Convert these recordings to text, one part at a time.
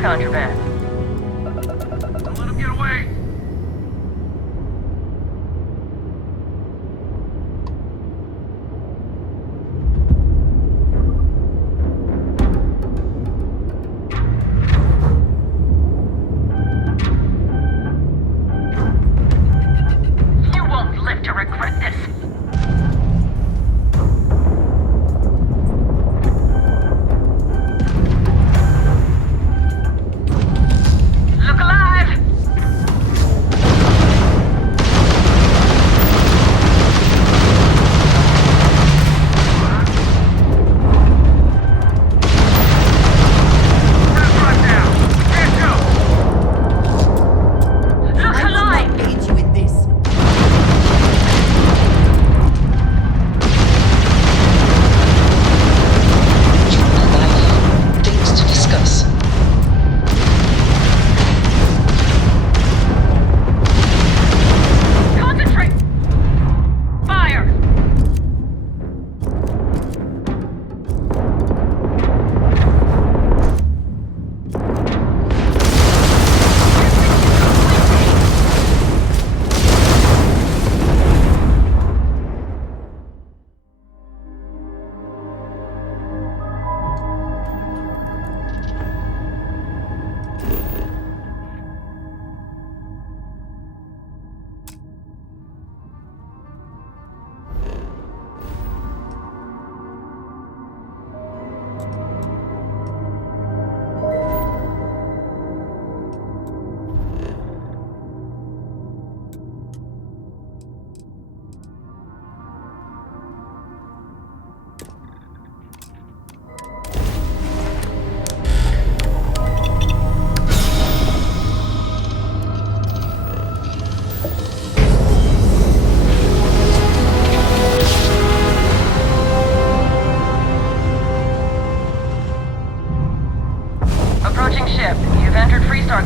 Contraband. Don't let him get away! You won't live to regret this.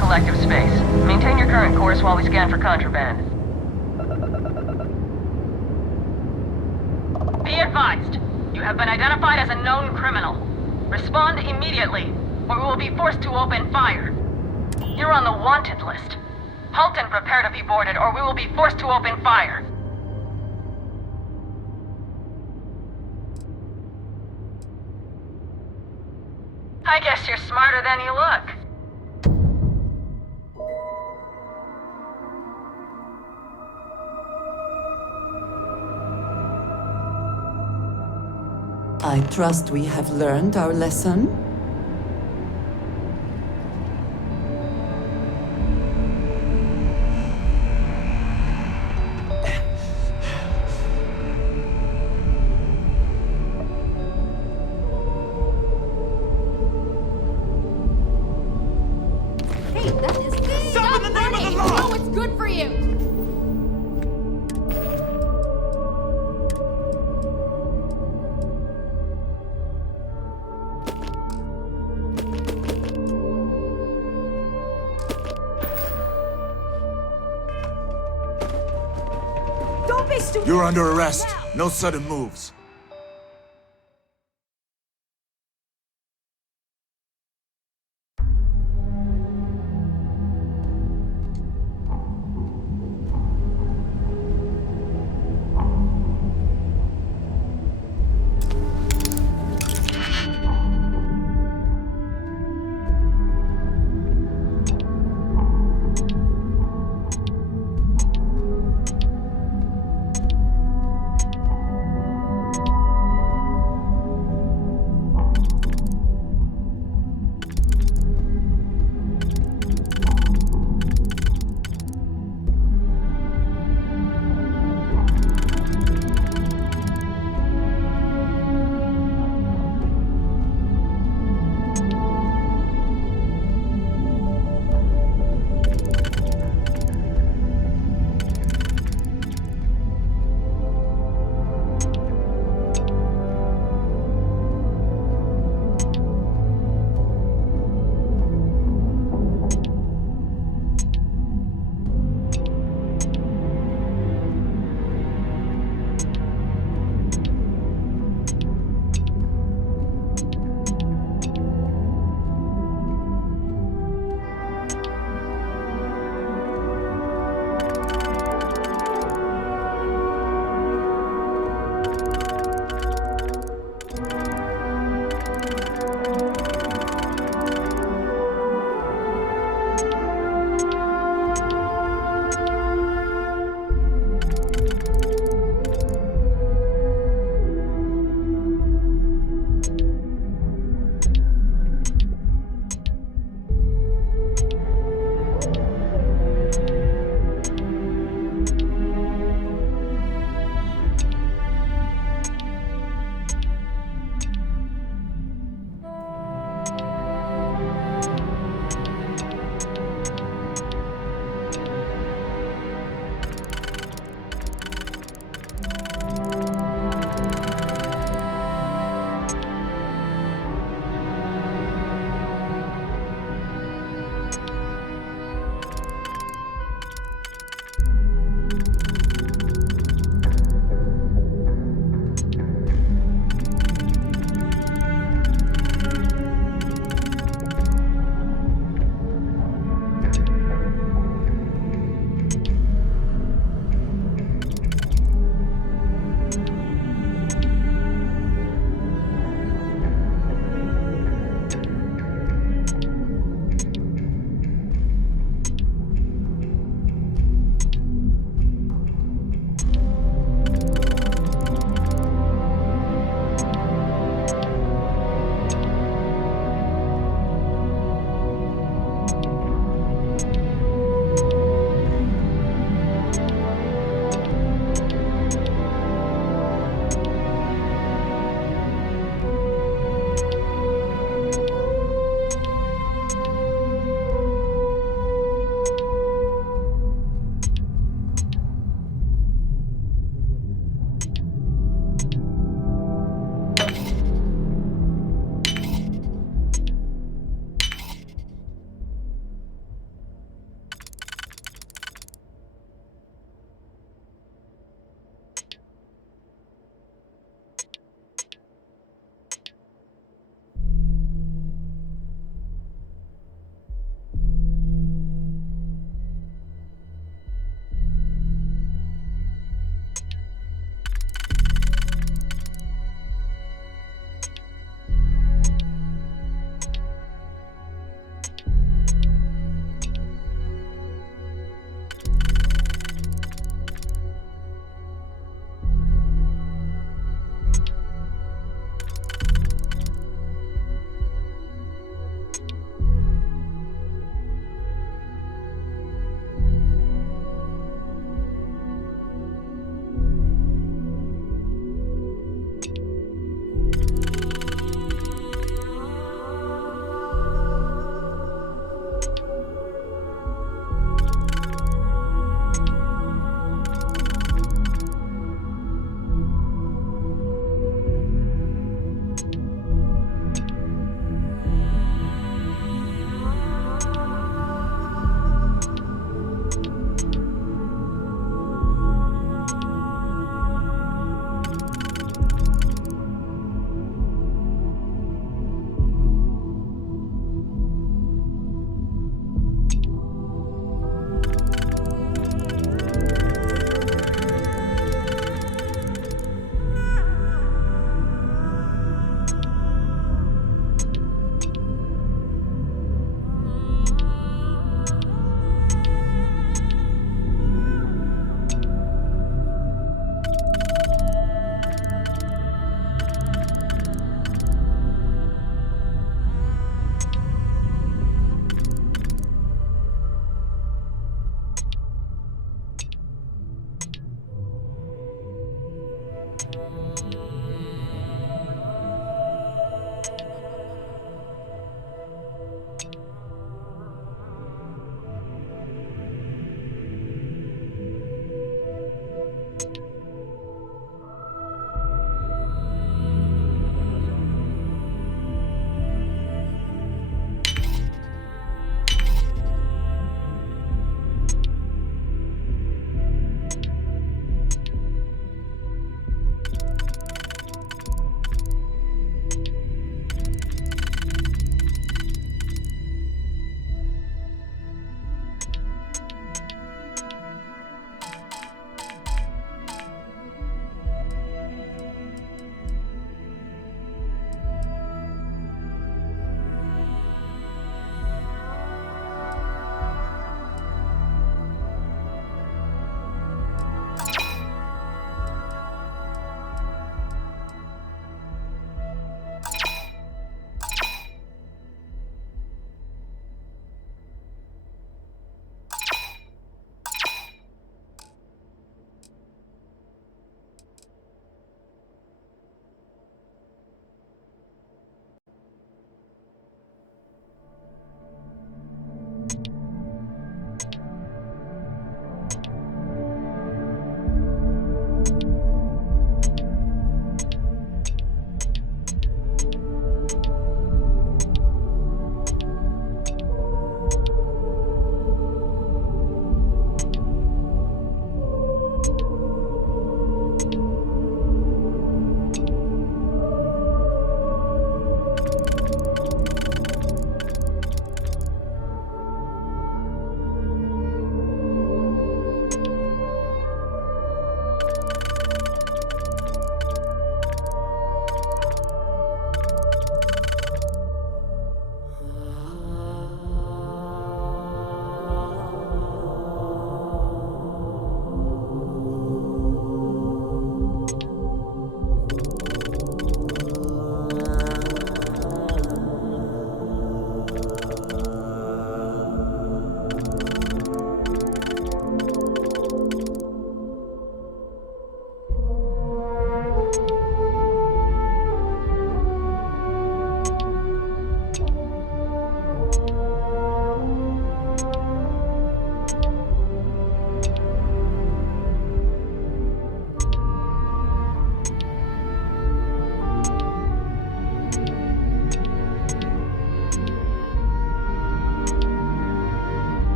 Collective space. Maintain your current course while we scan for contraband. Be advised, you have been identified as a known criminal. Respond immediately, or we will be forced to open fire. You're on the wanted list. Halt and prepare to be boarded, or we will be forced to open fire. I guess you're smarter than you look. I trust we have learned our lesson. Hey, that is... Stop in the name of the law! No, it's good for you! You're under arrest. No sudden moves.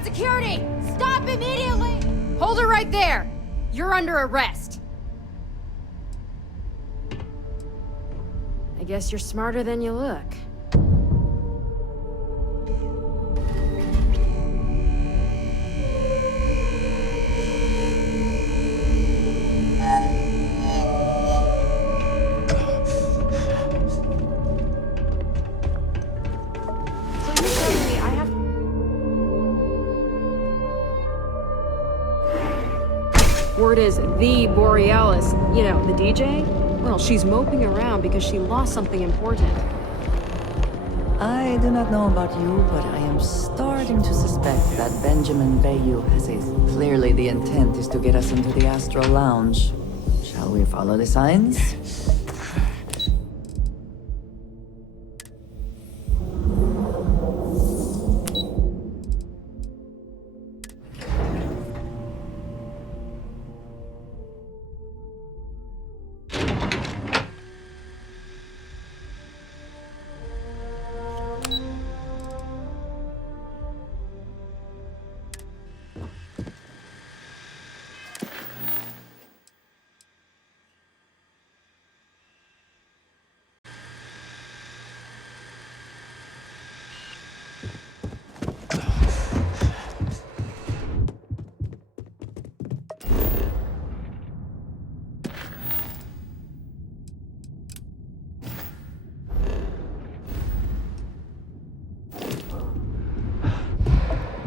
got security! Stop immediately! Hold her right there! You're under arrest. I guess you're smarter than you look. Word is the Borealis, you know, the DJ? Well, she's moping around because she lost something important. I do not know about you, but I am starting to suspect that Benjamin Bayou has a... Clearly the intent is to get us into the Astral Lounge. Shall we follow the signs?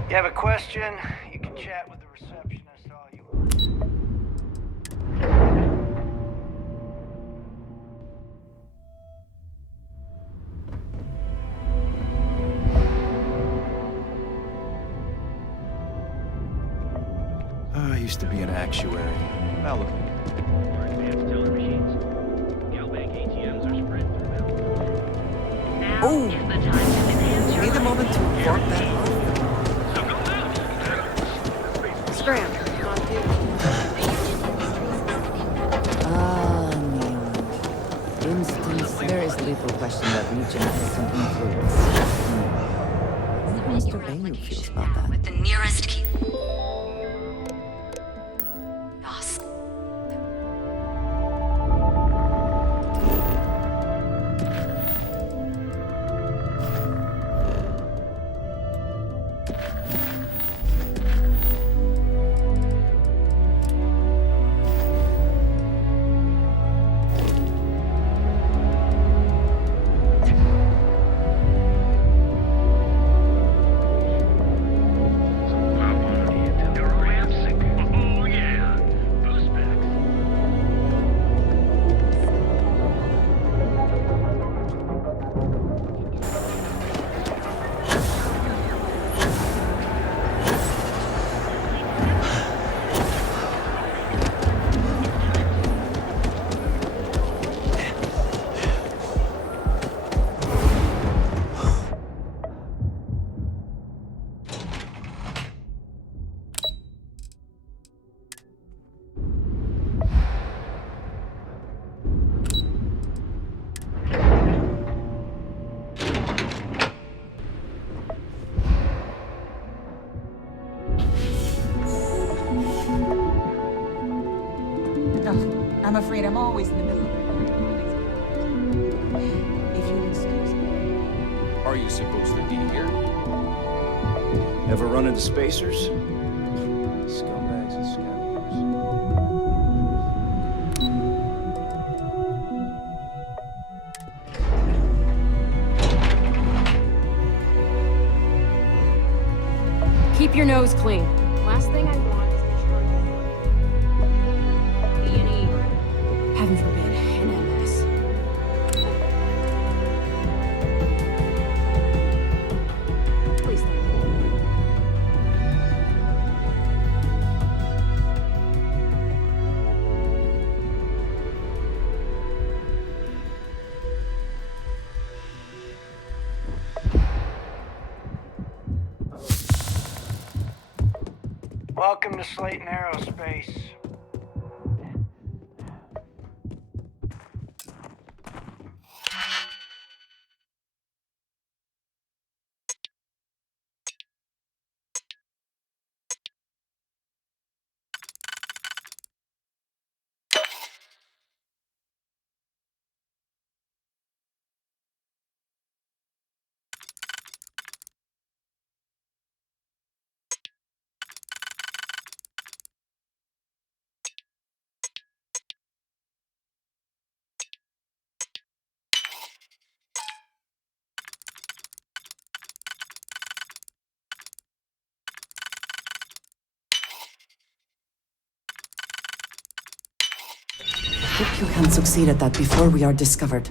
You have a question? You can chat with the receptionist all you want. I used to be an actuary. Now look. More advanced teller machines. Galbank ATMs are spread through them. Now Oh. is the time to enhance your Need a moment to fork that off. Scram. On duty. Ah, Neil. Instance, there is little question that region has some influence. How Mr. Bayou feels about that. with the nearest key. Boss. Oh yeah, boost packs. I'm afraid I'm always in the middle of it. If you'll excuse me. Are you supposed to be here? Ever run into spacers? Scumbags and scavengers. Keep your nose clean. Last thing I want is to charge you. B&E. Heaven forbid, an MS. Please don't. Welcome to Slayton Aerospace. hope you can succeed at that before we are discovered.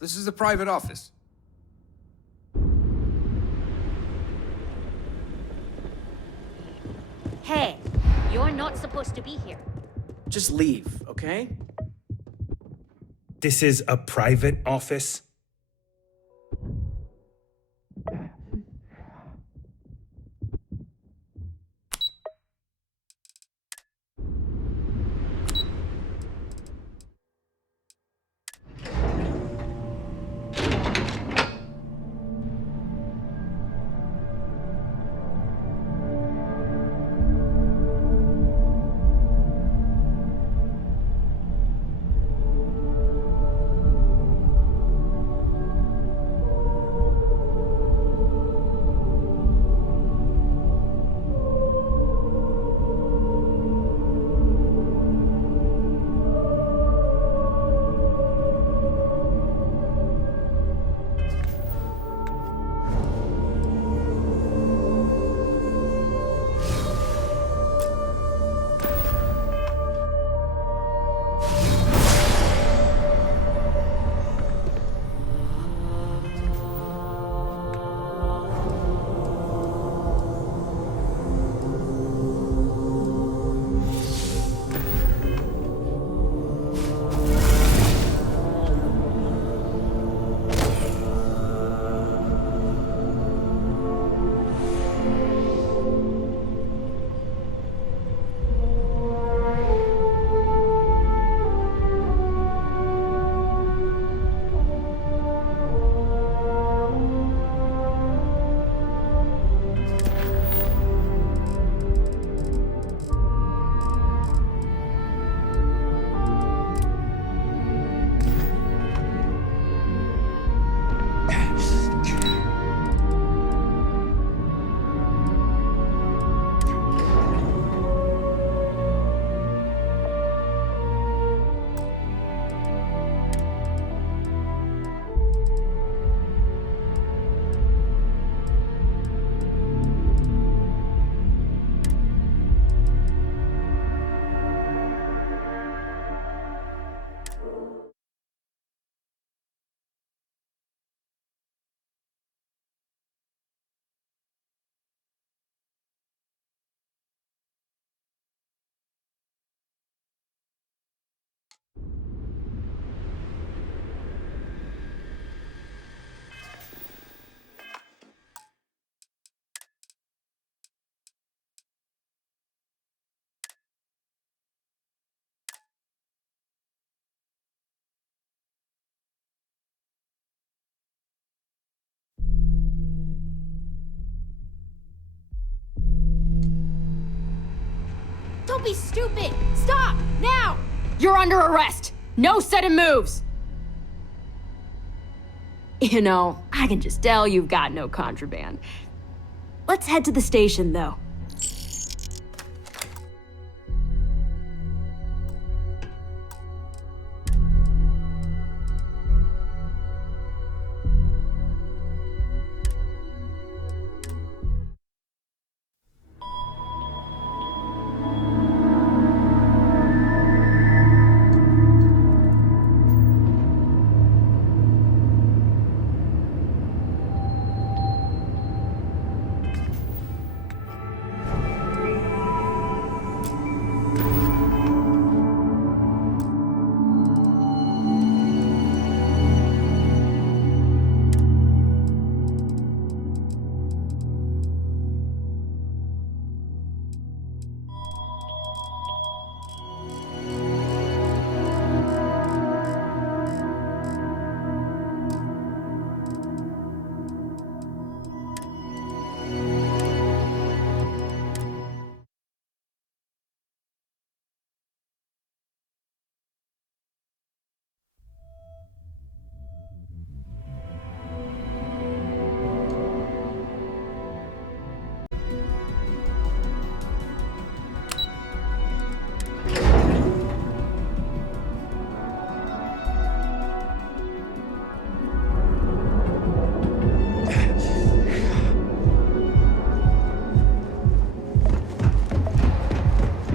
This is a private office. Hey, you're not supposed to be here. Just leave, okay? This is a private office? Don't be stupid! Stop! Now! You're under arrest! No sudden moves! You know, I can just tell you've got no contraband. Let's head to the station, though.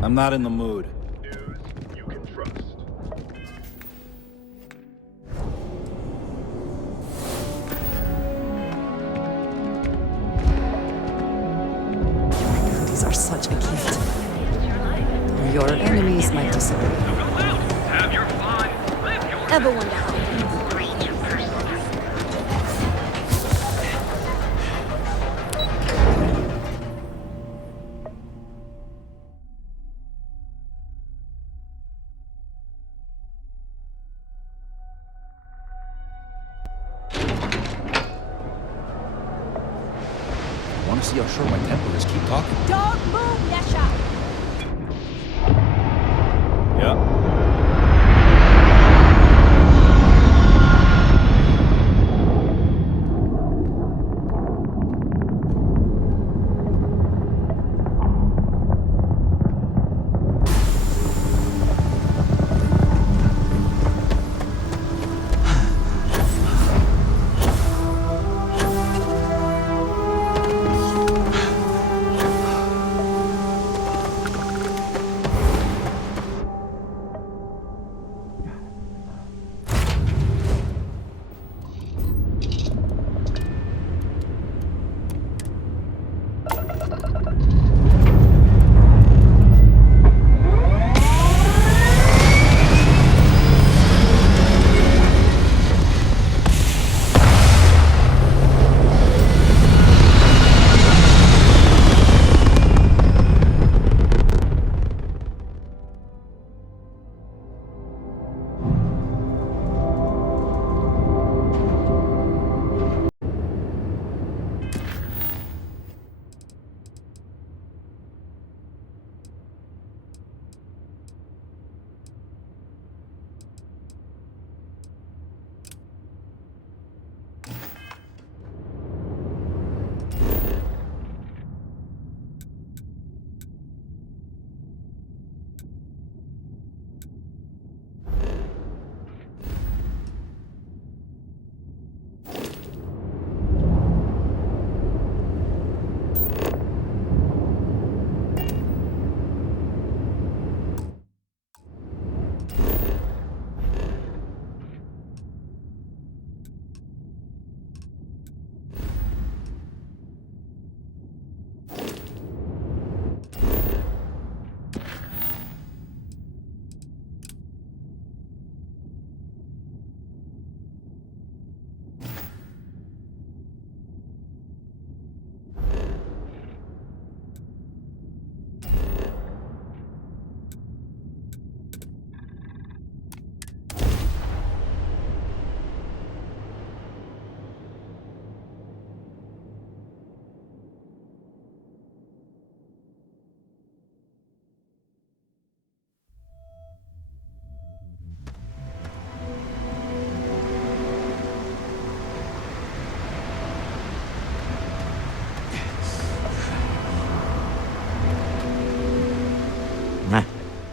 I'm not in the mood. News you can trust. Your enemies might disagree. Have your fun. Live your Everyone down. Want to see how short my temper is? Keep talking. Don't move, Nesha! Yeah.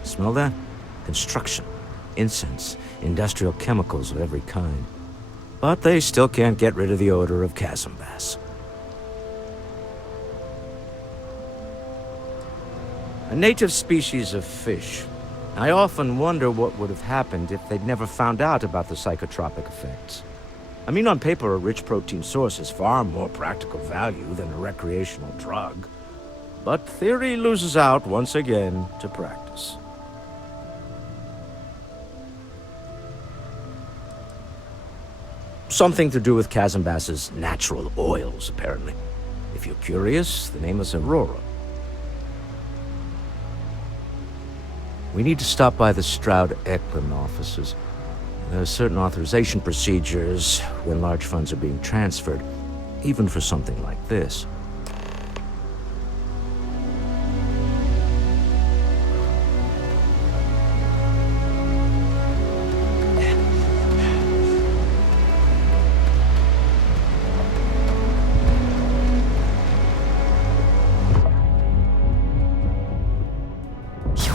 Smell that? Construction, incense, industrial chemicals of every kind. But they still can't get rid of the odor of chasm bass. A native species of fish. I often wonder what would have happened if they'd never found out about the psychotropic effects. I mean, on paper, a rich protein source has far more practical value than a recreational drug. But theory loses out once again to practice. Something to do with chasm bass's natural oils, apparently. If you're curious, the name is Aurora. We need to stop by the Stroud-Eklund offices. There are certain authorization procedures when large funds are being transferred, even for something like this.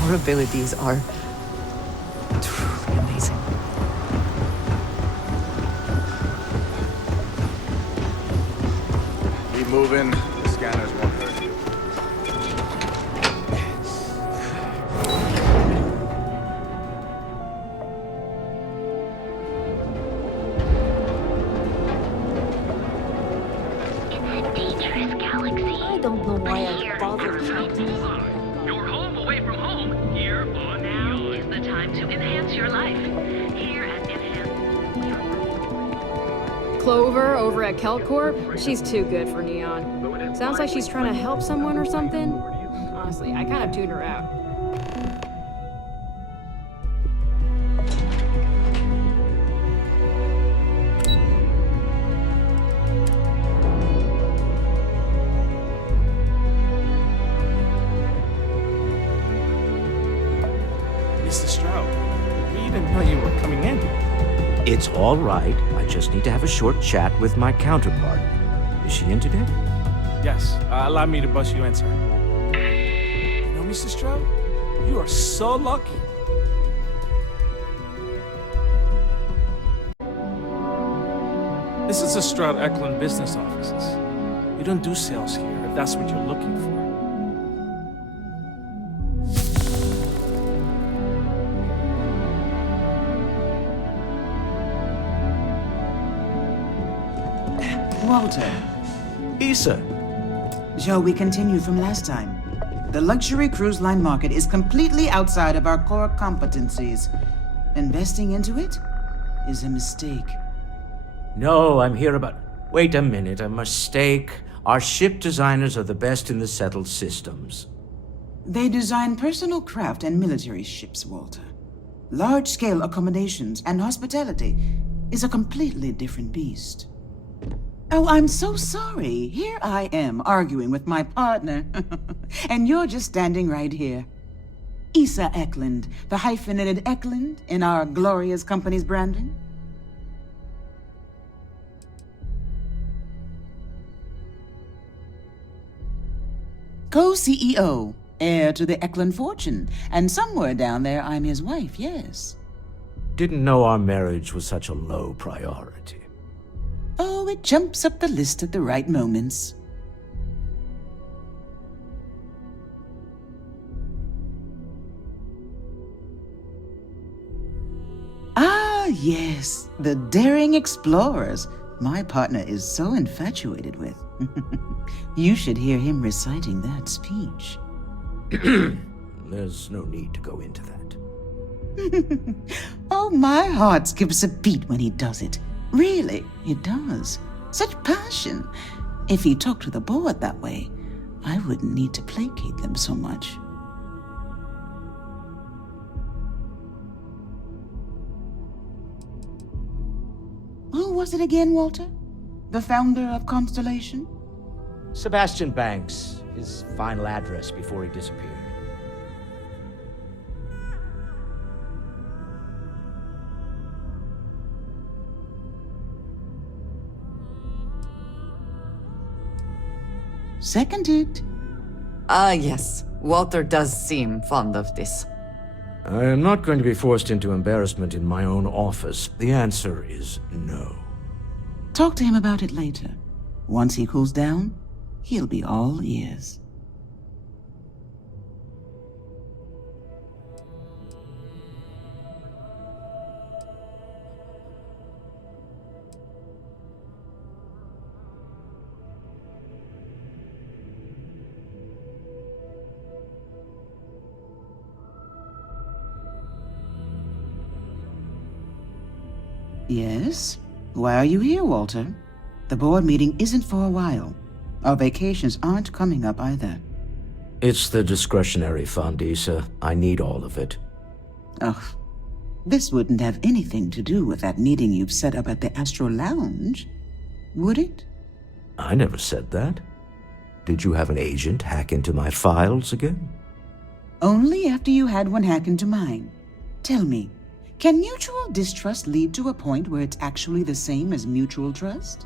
Your abilities are truly amazing. Keep moving. The scanners won't hurt you. It's a dangerous galaxy. I don't know why I bothered. You're home away from home. Here to enhance your life. Here at Enhance. Clover over at Kelcorp? She's too good for Neon. Sounds like she's trying to help someone or something. Honestly, I kind of tuned her out. Mr. Stroud, we didn't know you were coming in. It's all right. I just need to have a short chat with my counterpart. Is she in today? Yes, allow me to bust you in, sir. You know, Mr. Stroud, you are so lucky. This is the Stroud Eklund business offices. We don't do sales here, if that's what you're looking for. Walter, Issa. shall we continue from last time? The luxury cruise line market is completely outside of our core competencies. Investing into it is a mistake. No, I'm here about... Wait a minute, a mistake. Our ship designers are the best in the settled systems. They design personal craft and military ships, Walter. Large-scale accommodations and hospitality is a completely different beast. Oh, I'm so sorry. Here I am arguing with my partner. And you're just standing right here. Issa Eklund, the hyphenated Eklund in our glorious company's branding. Co-CEO, heir to the Eklund fortune, and somewhere down there I'm his wife, yes. Didn't know our marriage was such a low priority. Oh, it jumps up the list at the right moments. Ah, yes, the daring explorers. My partner is so infatuated with. You should hear him reciting that speech. There's no need to go into that. Oh, my heart skips a beat when he does it. Really, it does. Such passion. If he talked to the board that way, I wouldn't need to placate them so much. Who was it again, Walter? The founder of Constellation? Sebastian Banks, his final address before he disappeared. Seconded. Ah, yes. Walter does seem fond of this. I am not going to be forced into embarrassment in my own office. The answer is no. Talk to him about it later. Once he cools down, he'll be all ears. Yes? Why are you here, Walter? The board meeting isn't for a while. Our vacations aren't coming up either. It's the discretionary fund, Issa. I need all of it. Ugh. This wouldn't have anything to do with that meeting you've set up at the Astro Lounge, would it? I never said that. Did you have an agent hack into my files again? Only after you had one hack into mine. Tell me, can mutual distrust lead to a point where it's actually the same as mutual trust?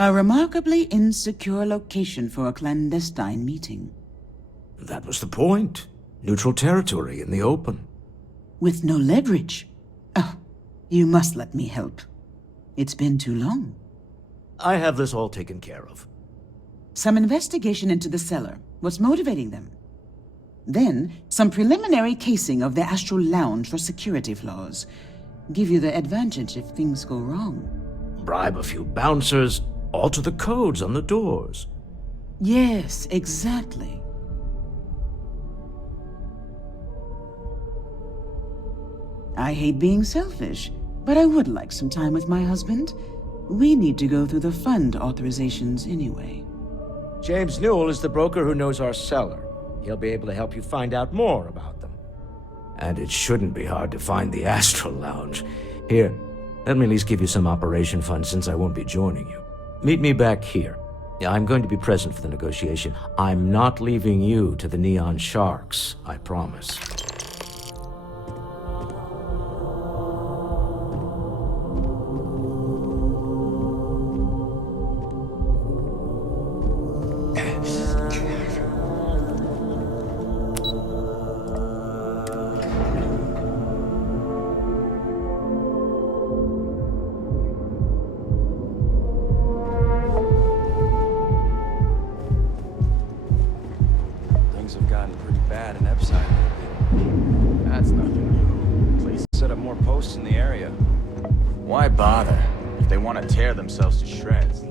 A remarkably insecure location for a clandestine meeting. That was the point. Neutral territory in the open. With no leverage. Oh, you must let me help. It's been too long. I have this all taken care of. Some investigation into the cellar. What's motivating them? Then, some preliminary casing of the Astral Lounge for security flaws. Give you the advantage if things go wrong. bribe a few bouncers, alter the codes on the doors. Yes, exactly. I hate being selfish, but I would like some time with my husband. We need to go through the fund authorizations anyway. James Newell is the broker who knows our seller. He'll be able to help you find out more about them. And it shouldn't be hard to find the Astral Lounge. Here, let me at least give you some operation funds since I won't be joining you. Meet me back here. I'm going to be present for the negotiation. I'm not leaving you to the Neon Sharks, I promise. Have gotten pretty bad in Epside lately. That's nothing new. Police set up more posts in the area. Why bother if they want to tear themselves to shreds?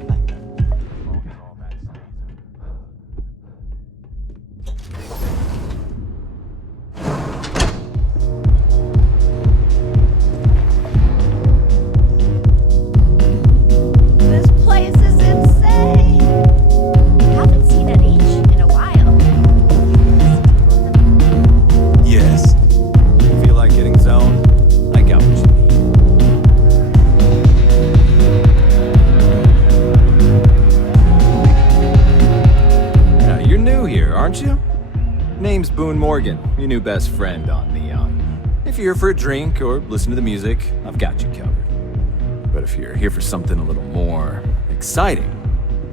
Your new best friend on Neon. If you're here for a drink or listen to the music, I've got you covered. But if you're here for something a little more exciting,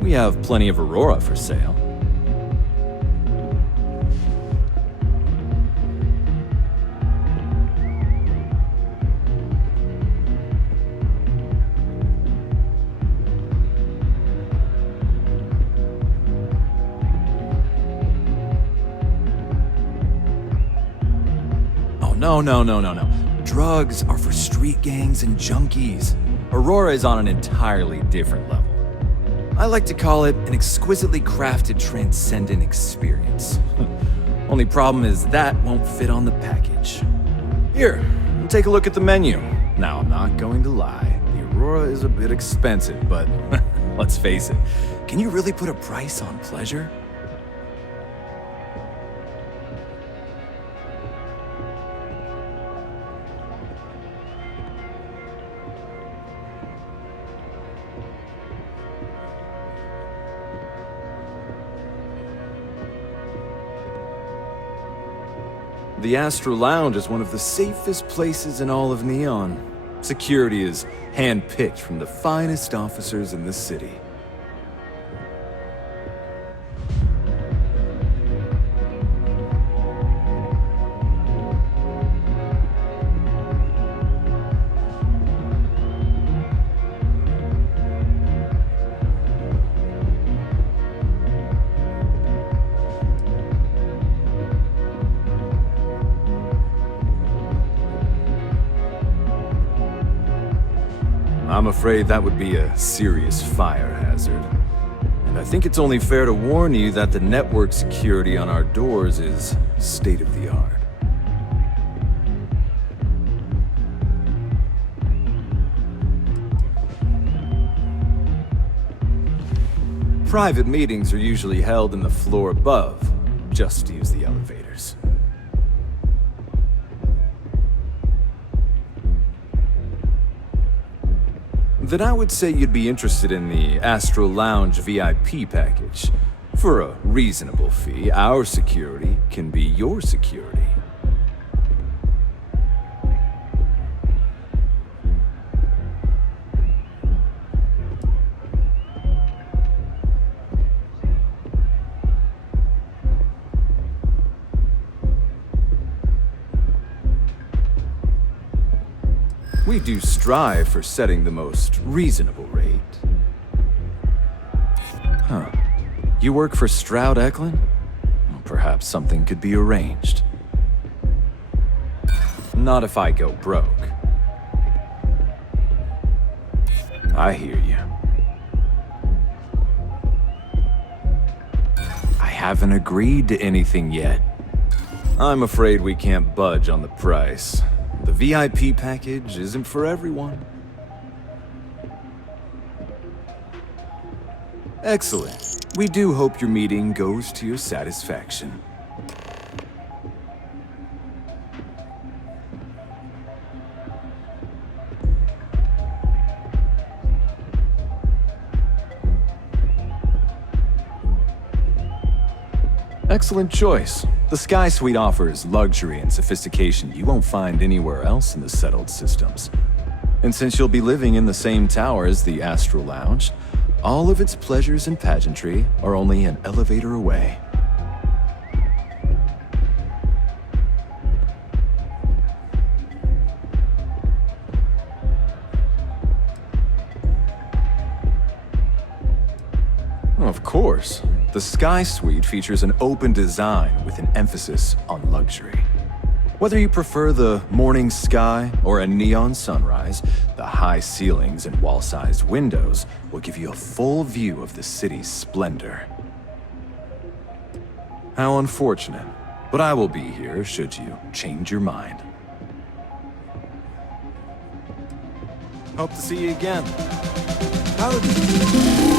we have plenty of Aurora for sale. No. Drugs are for street gangs and junkies. Aurora is on an entirely different level. I like to call it an exquisitely crafted, transcendent experience. Only problem is that won't fit on the package. Here, take a look at the menu. Now, I'm not going to lie. The Aurora is a bit expensive, but let's face it. Can you really put a price on pleasure? The Astral Lounge is one of the safest places in all of Neon. Security is hand-picked from the finest officers in the city. I'm afraid that would be a serious fire hazard. And I think it's only fair to warn you that the network security on our doors is state-of-the-art. Private meetings are usually held in the floor above. Just use the elevators. Then I would say you'd be interested in the Astral Lounge VIP package. For a reasonable fee, our security can be your security. We do strive for setting the most reasonable rate. Huh. You work for Stroud Eklund? Well, perhaps something could be arranged. Not if I go broke. I hear you. I haven't agreed to anything yet. I'm afraid we can't budge on the price. The VIP package isn't for everyone. Excellent. We do hope your meeting goes to your satisfaction. Excellent choice. The Sky Suite offers luxury and sophistication you won't find anywhere else in the settled systems. And since you'll be living in the same tower as the Astral Lounge, all of its pleasures and pageantry are only an elevator away. Of course. The Sky Suite features an open design with an emphasis on luxury. Whether you prefer the morning sky or a neon sunrise, the high ceilings and wall-sized windows will give you a full view of the city's splendor. How unfortunate, but I will be here should you change your mind. Hope to see you again. Howdy.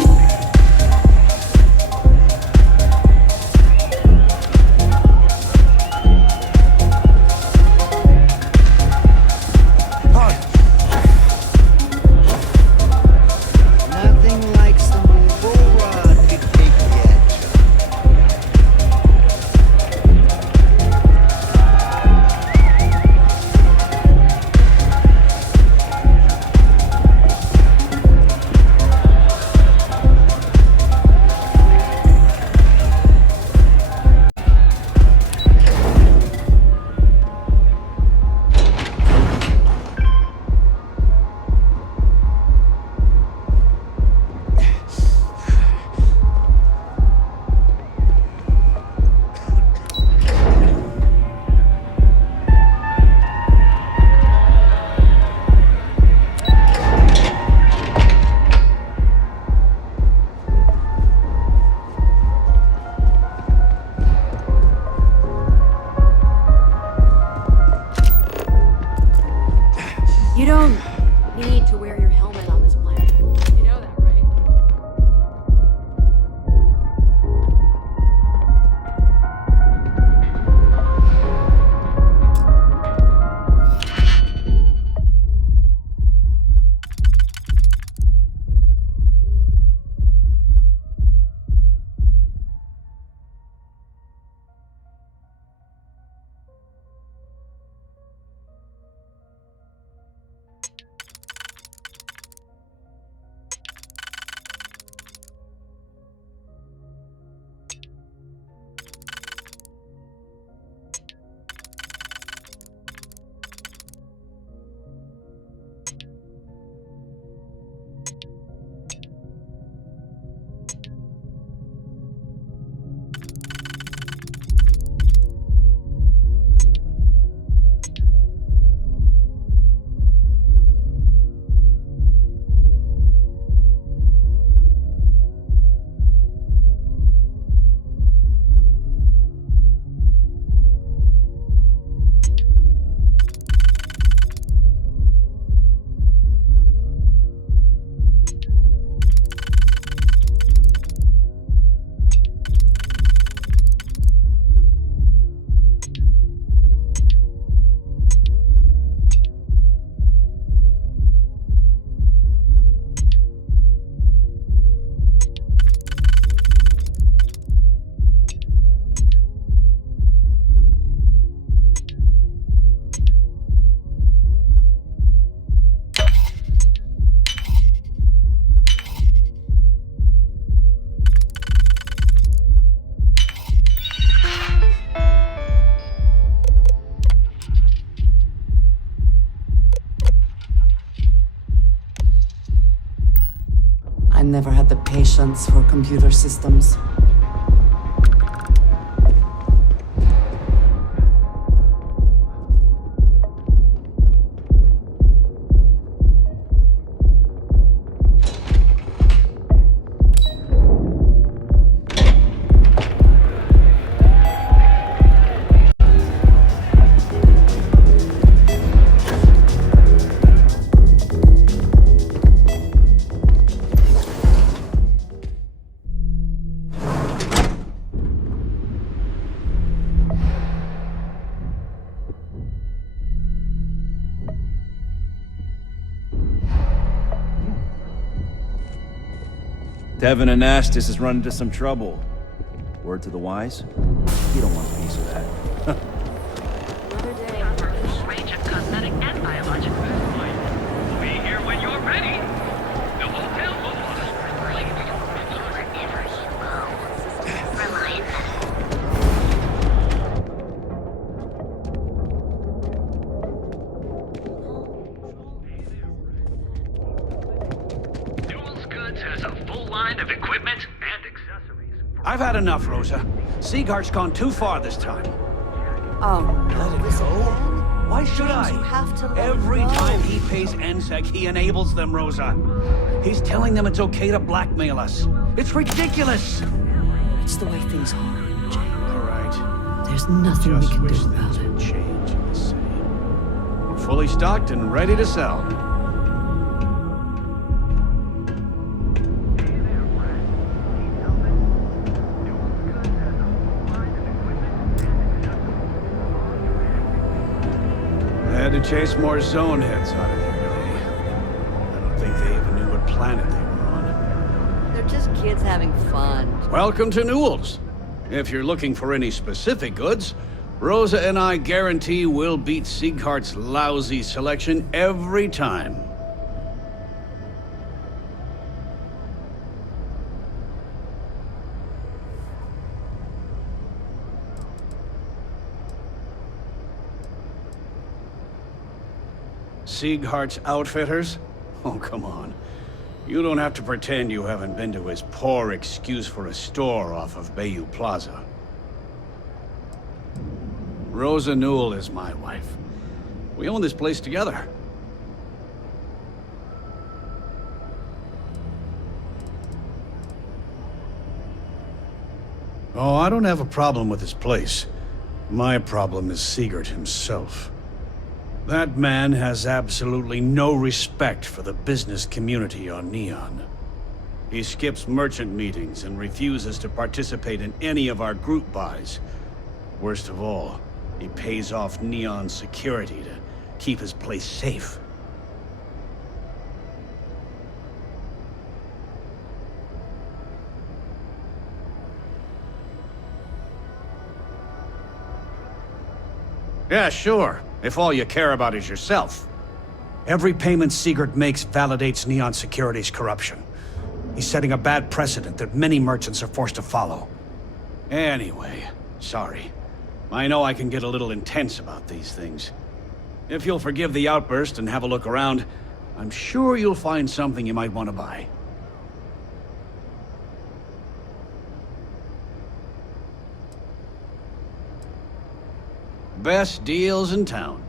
You don't need to wear your helmet on this planet. You know that, right? I never had the patience for computer systems. Devin Anastas has run into some trouble. Word to the wise? You don't want a piece of that. Range of cosmetic and biologic food. We'll be here when you're ready. The hotel will Duels Goods has a full line of equipment and accessories. I've had enough, Rosa. Sieghart's gone too far this time. Oh, Let it go. Why should I? You have to let Every it go. time he pays NSEC, he enables them, Rosa. He's telling them it's okay to blackmail us. It's ridiculous. It's the way things are, Jay. All right. There's nothing we Just can wish do about things it. would change in the city. We're fully stocked and ready to sell. I had to chase more zone heads out of here today. I don't think they even knew what planet they were on. They're just kids having fun. Welcome to Newell's. If you're looking for any specific goods, Rosa and I guarantee we'll beat Sieghart's lousy selection every time. Sieghart's Outfitters? Oh, come on. You don't have to pretend you haven't been to his poor excuse for a store off of Bayou Plaza. Rosa Newell is my wife. We own this place together. Oh, I don't have a problem with this place. My problem is Siegert himself. That man has absolutely no respect for the business community on Neon. He skips merchant meetings and refuses to participate in any of our group buys. Worst of all, he pays off Neon security to keep his place safe. Yeah, sure. If all you care about is yourself. Every payment Siegert makes validates Neon Security's corruption. He's setting a bad precedent that many merchants are forced to follow. Anyway, sorry. I know I can get a little intense about these things. If you'll forgive the outburst and have a look around, I'm sure you'll find something you might want to buy. Best deals in town.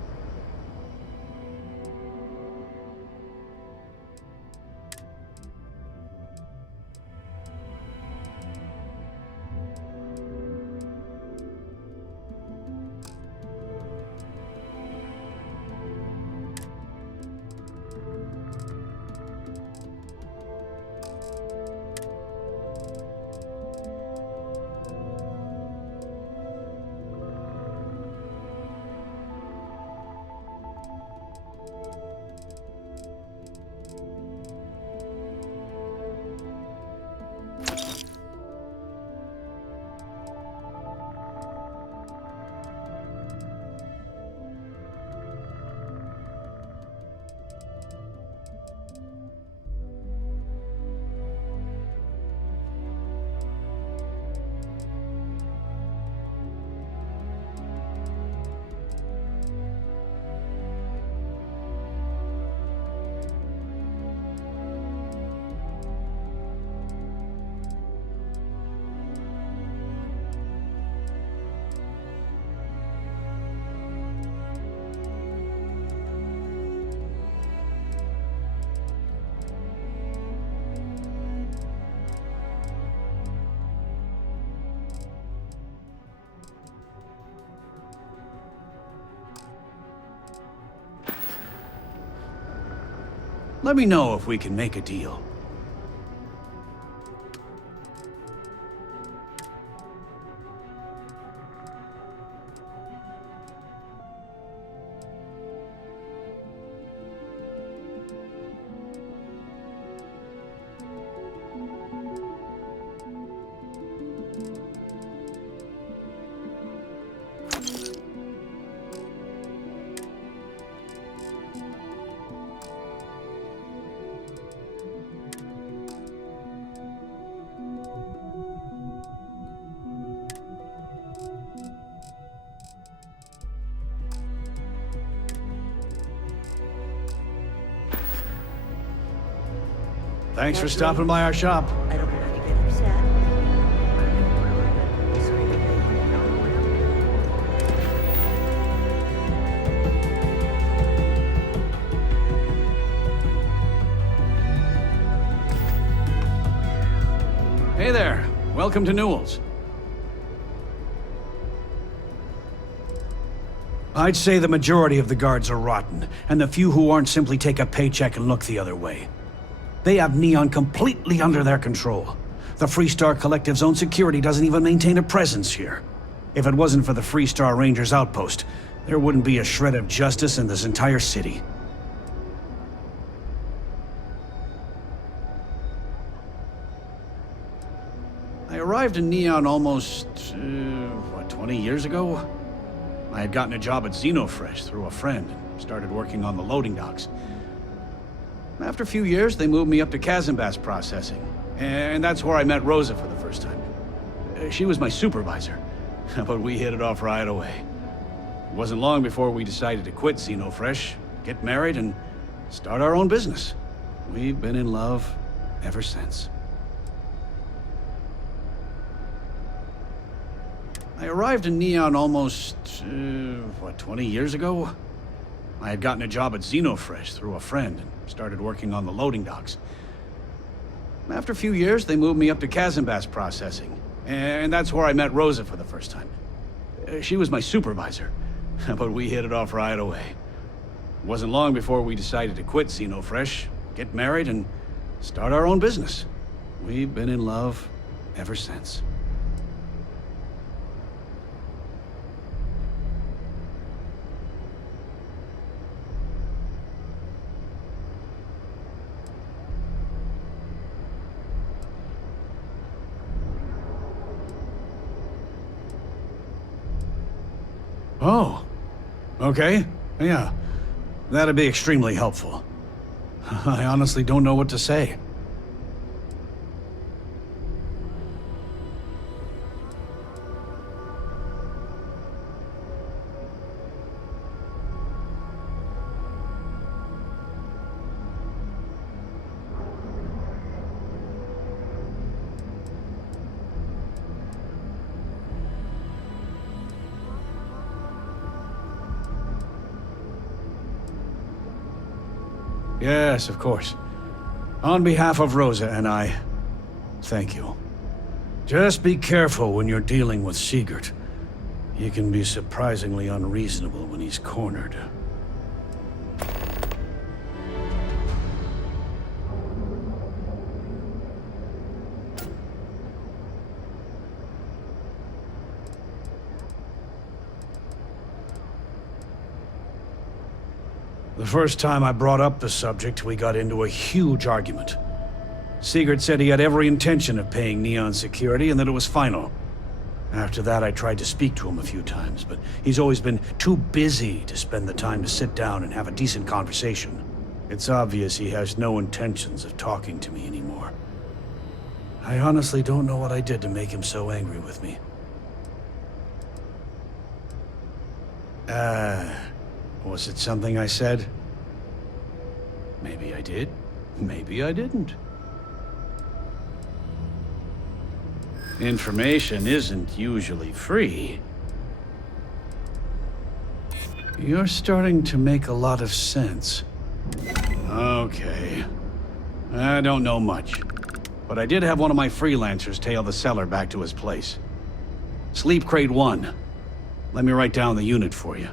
Let me know if we can make a deal. Thanks for stopping by our shop. I don't want to get upset. Sorry to Hey there. Welcome to Newell's. I'd say the majority of the guards are rotten, and the few who aren't simply take a paycheck and look the other way. They have Neon completely under their control. The Freestar Collective's own security doesn't even maintain a presence here. If it wasn't for the Freestar Rangers outpost, there wouldn't be a shred of justice in this entire city. I arrived in Neon almost, 20 years ago? I had gotten a job at Xenofresh through a friend and started working on the loading docks. After a few years, they moved me up to Kazanbas processing, and that's where I met Rosa for the first time. She was my supervisor, but we hit it off right away. It wasn't long before we decided to quit Xenofresh, get married, and start our own business. We've been in love ever since. I arrived in Neon almost, 20 years ago? I had gotten a job at Xenofresh through a friend and started working on the loading docks. After a few years, they moved me up to Kazanbas processing, and that's where I met Rosa for the first time. She was my supervisor, but we hit it off right away. It wasn't long before we decided to quit Xenofresh, get married, and start our own business. We've been in love ever since. Oh, okay. Yeah, that'd be extremely helpful. I honestly don't know what to say. Yes, of course. On behalf of Rosa and I, thank you. Just be careful when you're dealing with Sigurd. He can be surprisingly unreasonable when he's cornered. The first time I brought up the subject, we got into a huge argument. Sigurd said he had every intention of paying Neon security and that it was final. After that, I tried to speak to him a few times, but he's always been too busy to spend the time to sit down and have a decent conversation. It's obvious he has no intentions of talking to me anymore. I honestly don't know what I did to make him so angry with me. Was it something I said? Maybe I did. Maybe I didn't. Information isn't usually free. You're starting to make a lot of sense. Okay. I don't know much. But I did have one of my freelancers tail the seller back to his place. Sleep Crate 1. Let me write down the unit for you.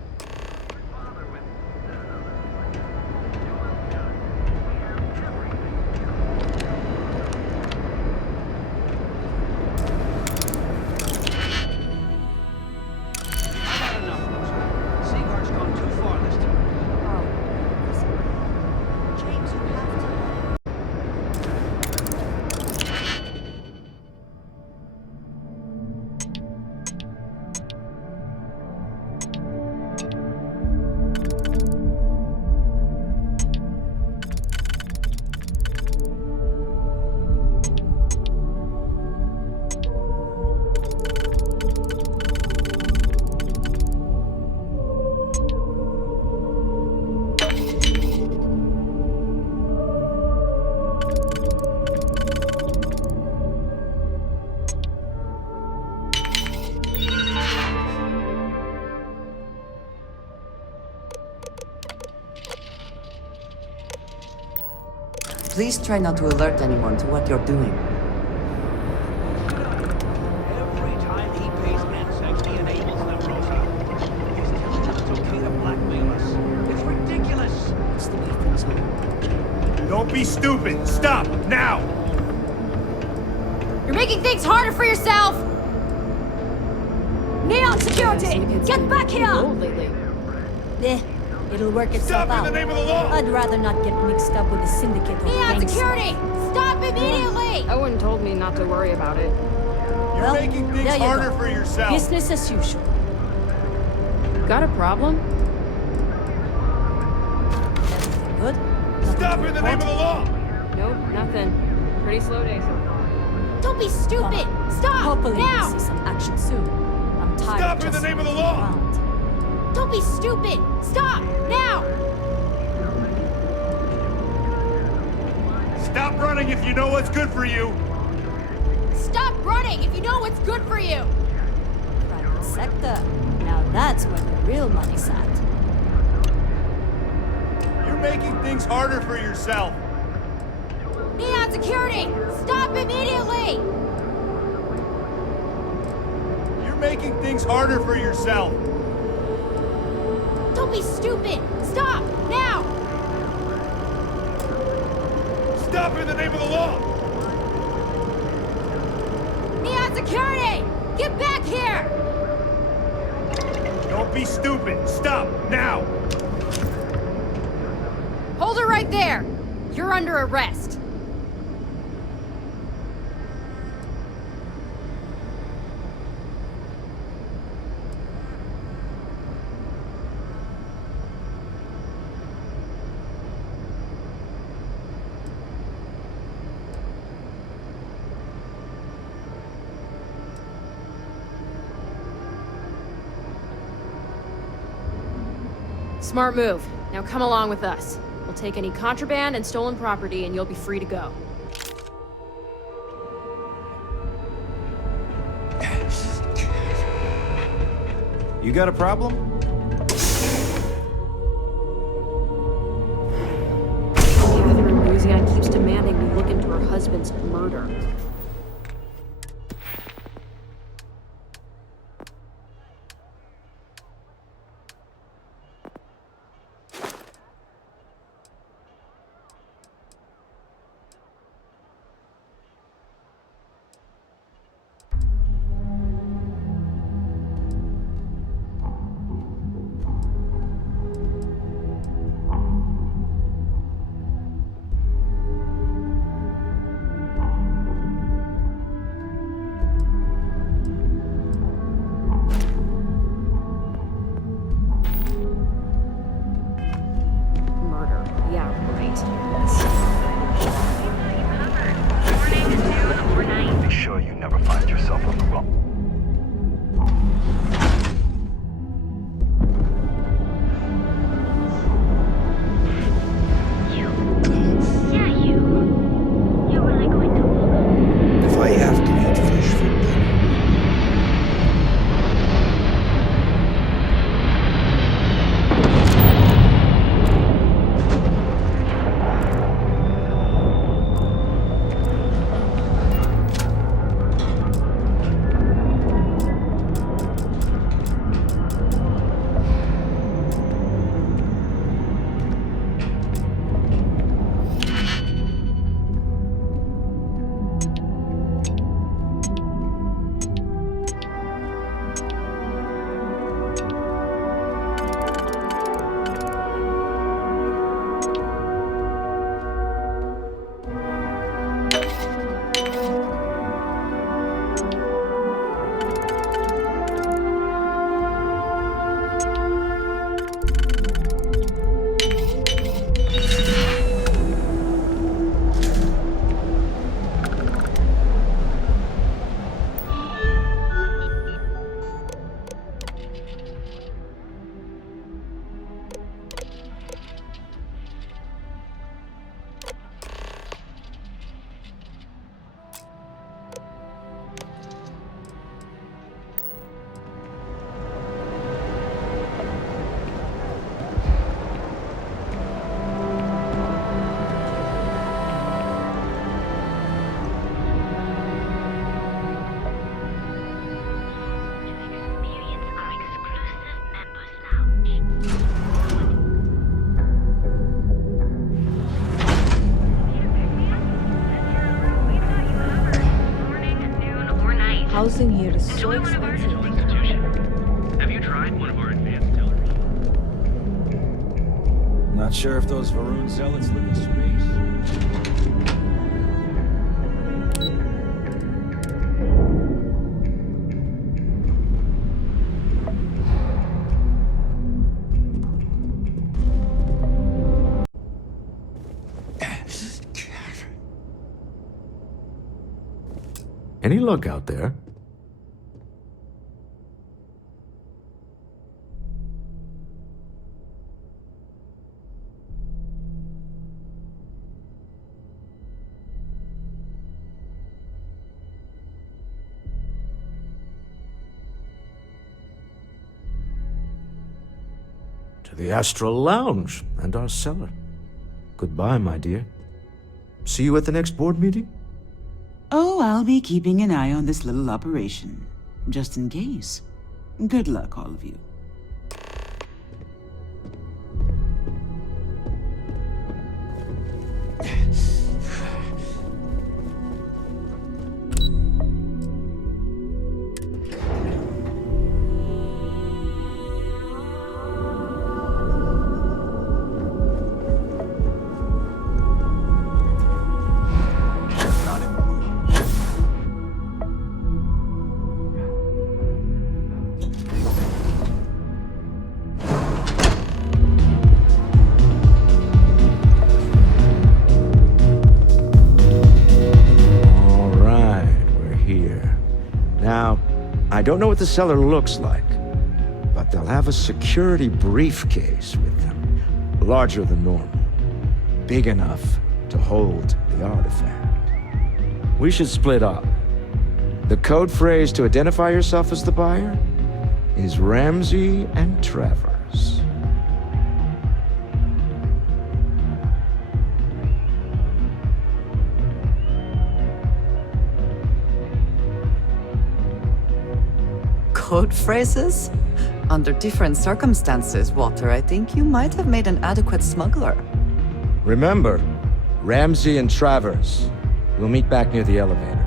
Please try not to alert anyone to what you're doing. Every time he pays insects, he enables them, Rosa. He's telling us it's okay to blackmail us. It's ridiculous. It's the way things are. Don't be stupid! Stop! Now! You're making things harder for yourself! Neon security! Get back here! Old lately. It'll work itself Stop out. in the name of the law! I'd rather not get mixed up with the syndicate or Neon gangsters. security! Stop immediately! Owen told me not to worry about it. You're Well, making things there you harder go. for yourself. Business as usual. Got a problem? Everything good? Nothing Stop to in the name of the law! Nope, nothing. Pretty slow day so far. Don't be stupid! Stop! Hopefully now! we'll see some action soon. I'm tired Stop of in the just name of the waiting law! around. Don't be stupid! Stop! Now! Stop running if you know what's good for you! Stop running if you know what's good for you! Private sector. Now that's where the real money's at. You're making things harder for yourself! Neon security! Stop immediately! You're making things harder for yourself! Don't be stupid! Stop! Now! Stop in the name of the law! Neon security! Get back here! Don't be stupid! Stop! Now! Hold her right there! You're under arrest! Smart move. Now come along with us. We'll take any contraband and stolen property and you'll be free to go. You got a problem? Heather and Louisiana keeps demanding we look into her husband's murder. Housing here is so expensive. Have you tried one of our advanced televisions? Not sure if those Varun zealots live in space. Any luck out there? To the Astral Lounge and our cellar. Goodbye, my dear. See you at the next board meeting? Oh, I'll be keeping an eye on this little operation, just in case. Good luck, all of you. I don't know what the cellar looks like, but they'll have a security briefcase with them, larger than normal, big enough to hold the artifact. We should split up. The code phrase to identify yourself as the buyer is Ramsey and Travers. Code phrases? Under different circumstances, Walter, I think you might have made an adequate smuggler. Remember, Ramsey and Travers. We'll meet back near the elevator.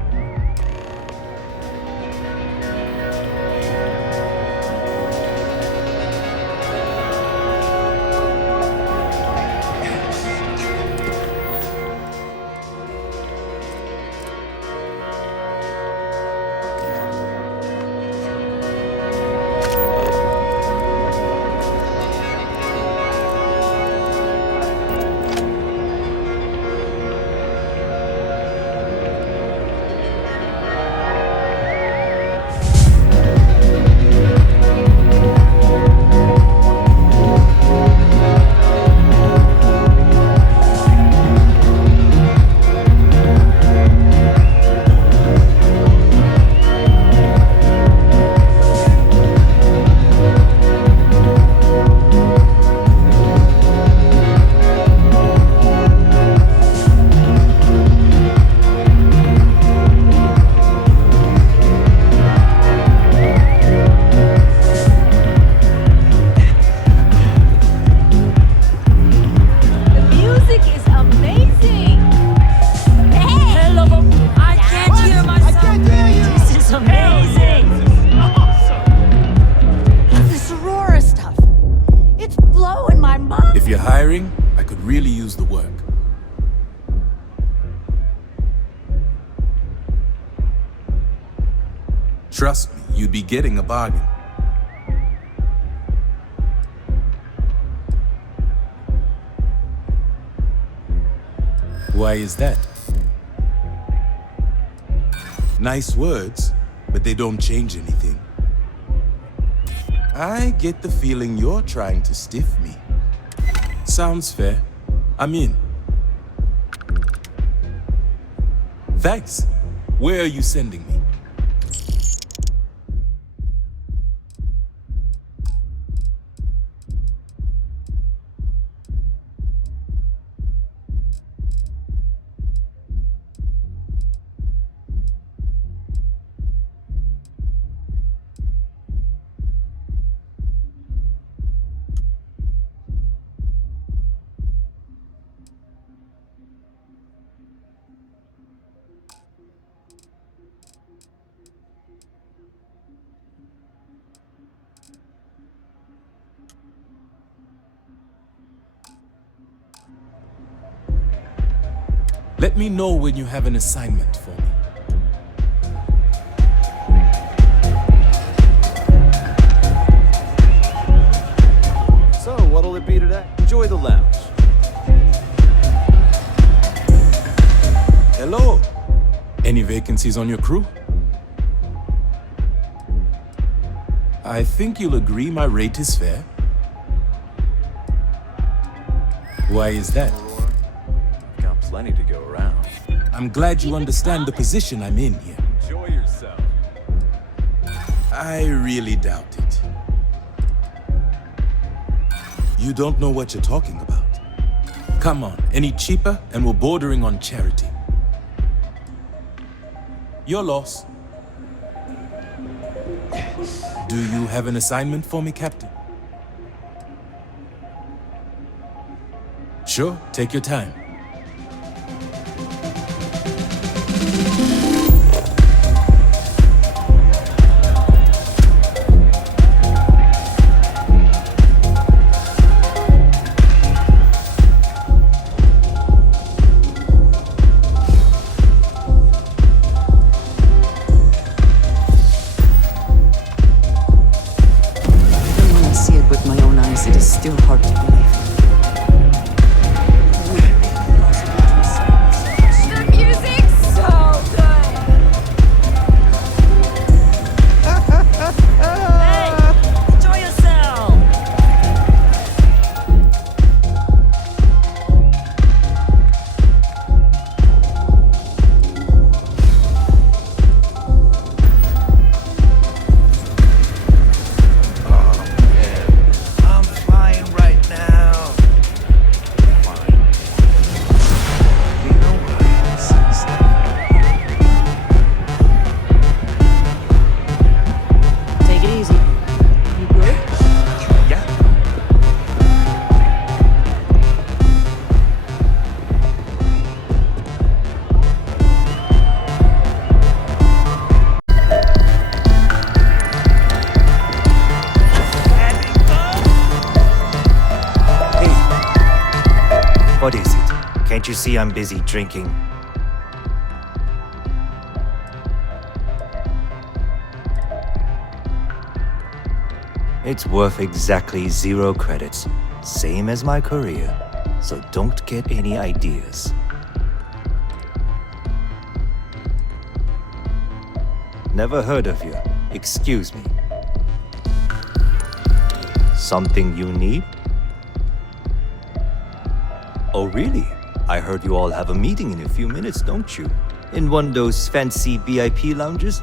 If you're hiring, I could really use the work. Trust me, you'd be getting a bargain. Why is that? Nice words, but they don't change anything. I get the feeling you're trying to stiff me. Sounds fair. I'm in. Thanks. Where are you sending me? Let me know when you have an assignment for me. So, what'll it be today? Enjoy the lounge. Hello. Any vacancies on your crew? I think you'll agree my rate is fair. Why is that? Got plenty to go around. I'm glad you understand the position I'm in here. Enjoy yourself. I really doubt it. You don't know what you're talking about. Come on, any cheaper and we're bordering on charity. Your loss. Do you have an assignment for me, Captain? Sure, take your time. It is still hard to believe. The music's so good! Hey, enjoy yourself! What is it? Can't you see I'm busy drinking? It's worth exactly 0 credits, same as my career, so don't get any ideas. Never heard of you. Excuse me. Something you need? Oh, really? I heard you all have a meeting in a few minutes, don't you? In one of those fancy VIP lounges?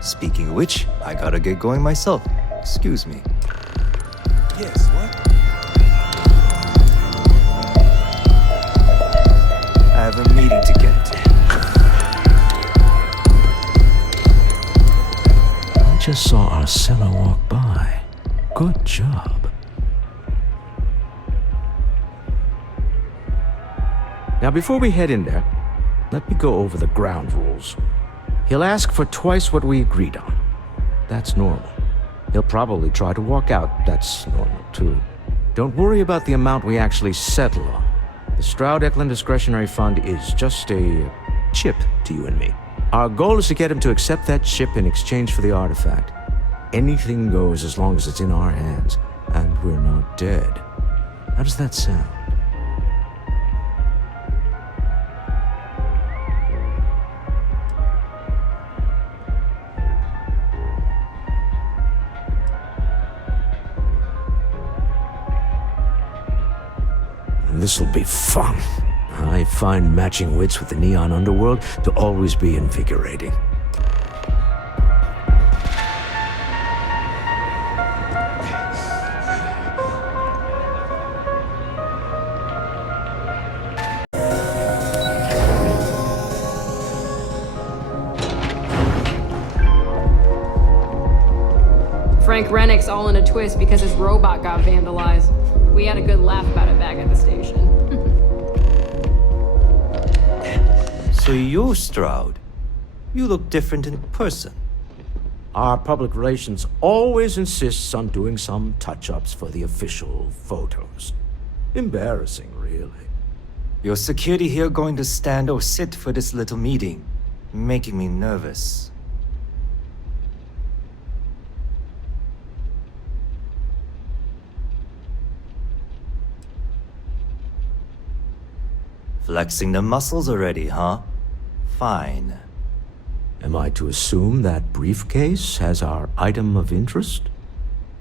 Speaking of which, I gotta get going myself. Excuse me. Yes, what? I have a meeting to get to. I just saw Arcella walk by. Good job. Now, before we head in there, let me go over the ground rules. He'll ask for twice what we agreed on. That's normal. He'll probably try to walk out. That's normal, too. Don't worry about the amount we actually settle on. The Stroud-Eklund Discretionary Fund is just a chip to you and me. Our goal is to get him to accept that chip in exchange for the artifact. Anything goes as long as it's in our hands, and we're not dead. How does that sound? This'll be fun. I find matching wits with the neon underworld to always be invigorating. Frank Rennick's all in a twist because his robot got vandalized. We had a good laugh about it back at the station. So you're Stroud. You look different in person. Our public relations always insists on doing some touch-ups for the official photos. Embarrassing, really. Your security here going to stand or sit for this little meeting? Making me nervous. Flexing the muscles already, huh? Fine. Am I to assume that briefcase has our item of interest?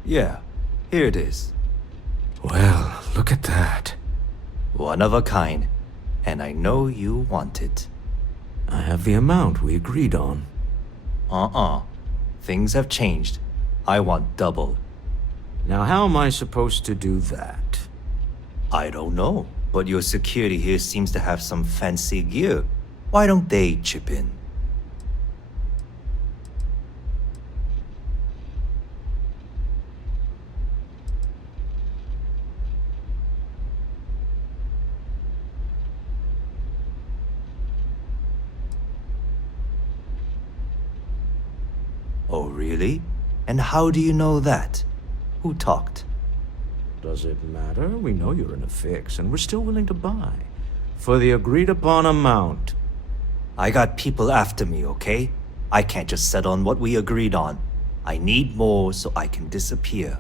Yeah, here it is. Well, look at that. One of a kind, and I know you want it. I have the amount we agreed on. Things have changed. I want double. Now how am I supposed to do that? I don't know, but your security here seems to have some fancy gear. Why don't they chip in? Oh, really? And how do you know that? Who talked? Does it matter? We know you're in a fix, and we're still willing to buy. For the agreed-upon amount. I got people after me, okay? I can't just settle on what we agreed on. I need more so I can disappear.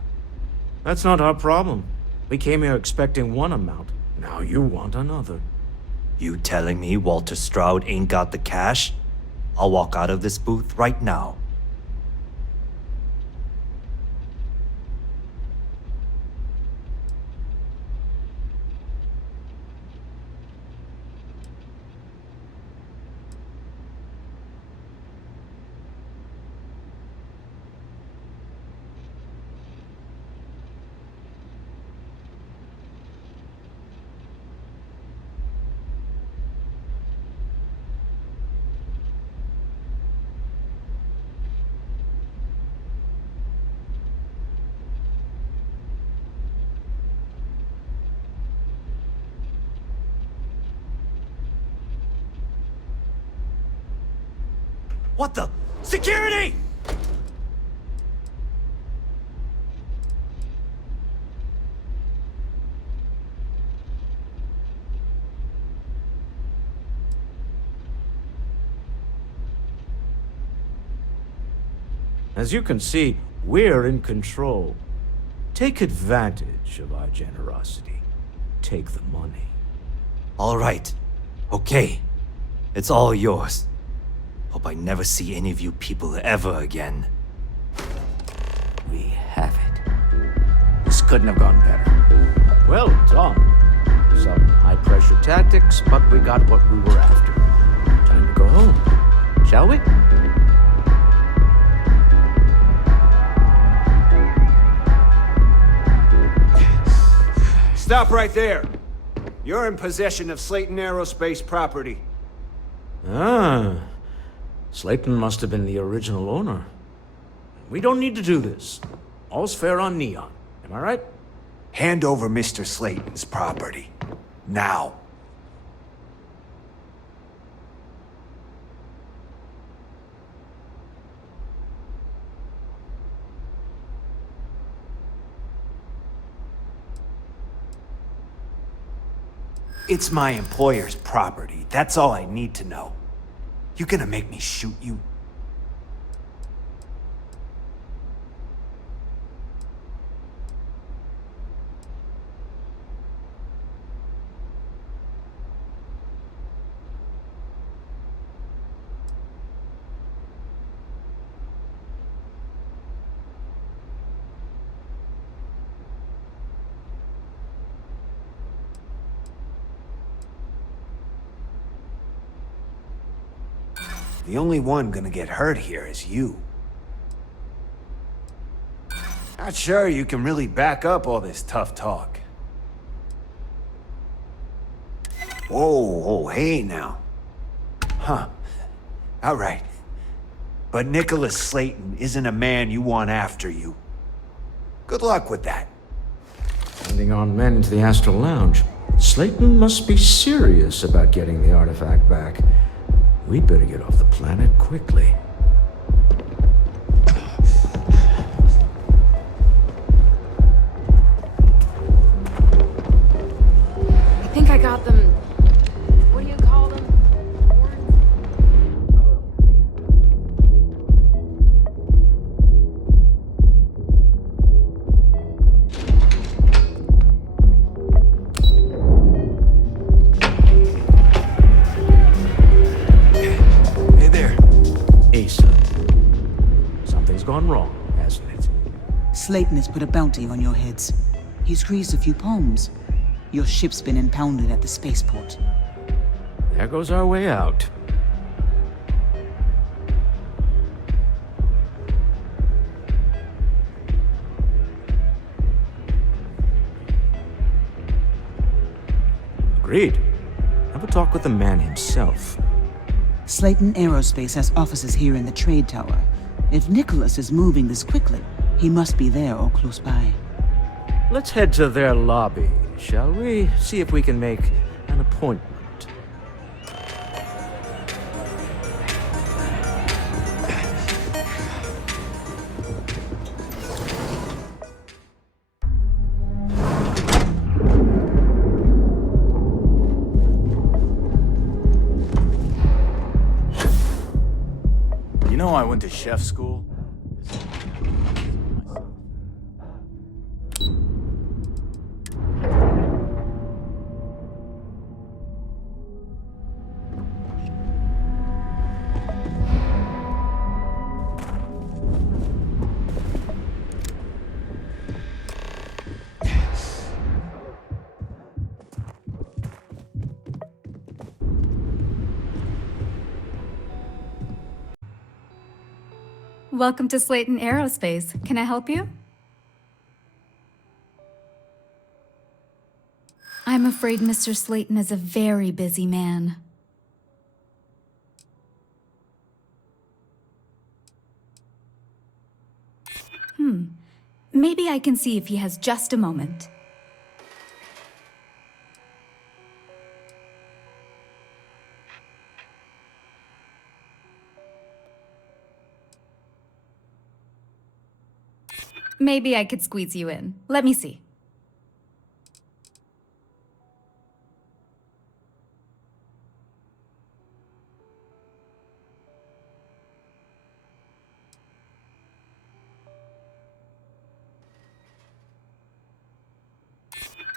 That's not our problem. We came here expecting one amount. Now you want another. You telling me Walter Stroud ain't got the cash? I'll walk out of this booth right now. What the? Security! As you can see, we're in control. Take advantage of our generosity. Take the money. All right. Okay. It's all yours. Hope I never see any of you people ever again. We have it. This couldn't have gone better. Well done. Some high-pressure tactics, but we got what we were after. Time to go home, shall we? Stop right there. You're in possession of Slayton Aerospace property. Ah. Slayton must have been the original owner. We don't need to do this. All's fair on Neon. Am I right? Hand over Mr. Slayton's property. Now. It's my employer's property. That's all I need to know. You gonna make me shoot you? The only one gonna get hurt here is you. Not sure you can really back up all this tough talk. Whoa, hey now. Huh. All right. But Nicholas Slayton isn't a man you want after you. Good luck with that. Sending on men into the Astral Lounge. Slayton must be serious about getting the artifact back. We'd better get off the planet quickly. I think I got them gone wrong, hasn't it? Slayton has put a bounty on your heads. He's greased a few palms. Your ship's been impounded at the spaceport. There goes our way out. Agreed. Have a talk with the man himself. Slayton Aerospace has offices here in the trade tower. If Nicholas is moving this quickly, he must be there or close by. Let's head to their lobby, shall we? See if we can make an appointment. You know I went to chef school? Welcome to Slayton Aerospace. Can I help you? I'm afraid Mr. Slayton is a very busy man. Maybe I can see if he has just a moment. Maybe I could squeeze you in. Let me see.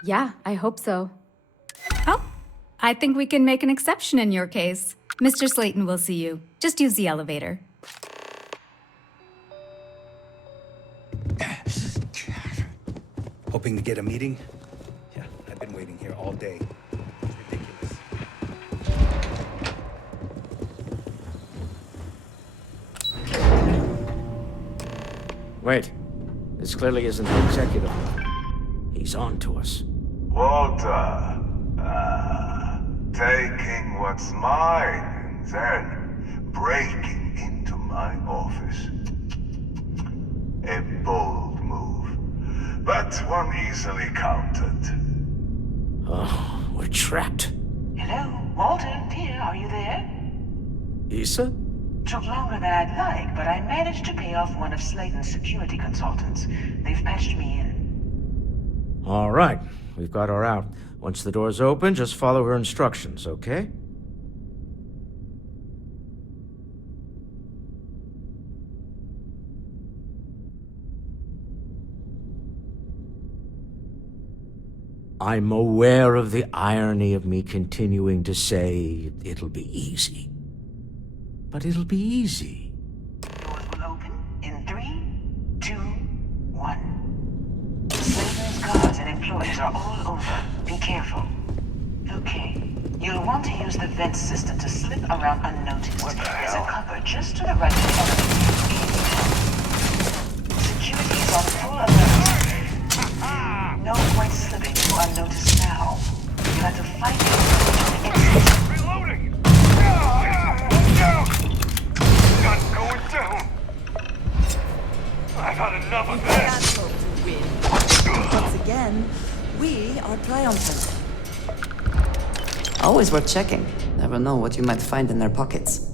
Yeah, I hope so. Oh, I think we can make an exception in your case. Mr. Slayton will see you. Just use the elevator. Hoping to get a meeting? Yeah, I've been waiting here all day. It's ridiculous. Wait. This clearly isn't the executive. He's on to us. Walter. Taking what's mine and then breaking into my office. A bold move, but one easily countered. Oh, we're trapped. Hello, Walter, dear, are you there? Issa? Took longer than I'd like, but I managed to pay off one of Slayton's security consultants. They've patched me in. All right, we've got her out. Once the door's open, just follow her instructions, okay? I'm aware of the irony of me continuing to say it'll be easy. But it'll be easy. Doors will open in 3, 2, 1. Slayton's guards and employees are all over. Be careful. Okay. You'll want to use the vent system to slip around unnoticed. There's a cupboard just to the right of the elevator. Security is on full alert. No point slipping through unnoticed now. You have to fight your way to the exit. Reloading! Watch out! Gun going down! I've had enough of this! Once again, we are triumphant. Always worth checking. Never know what you might find in their pockets.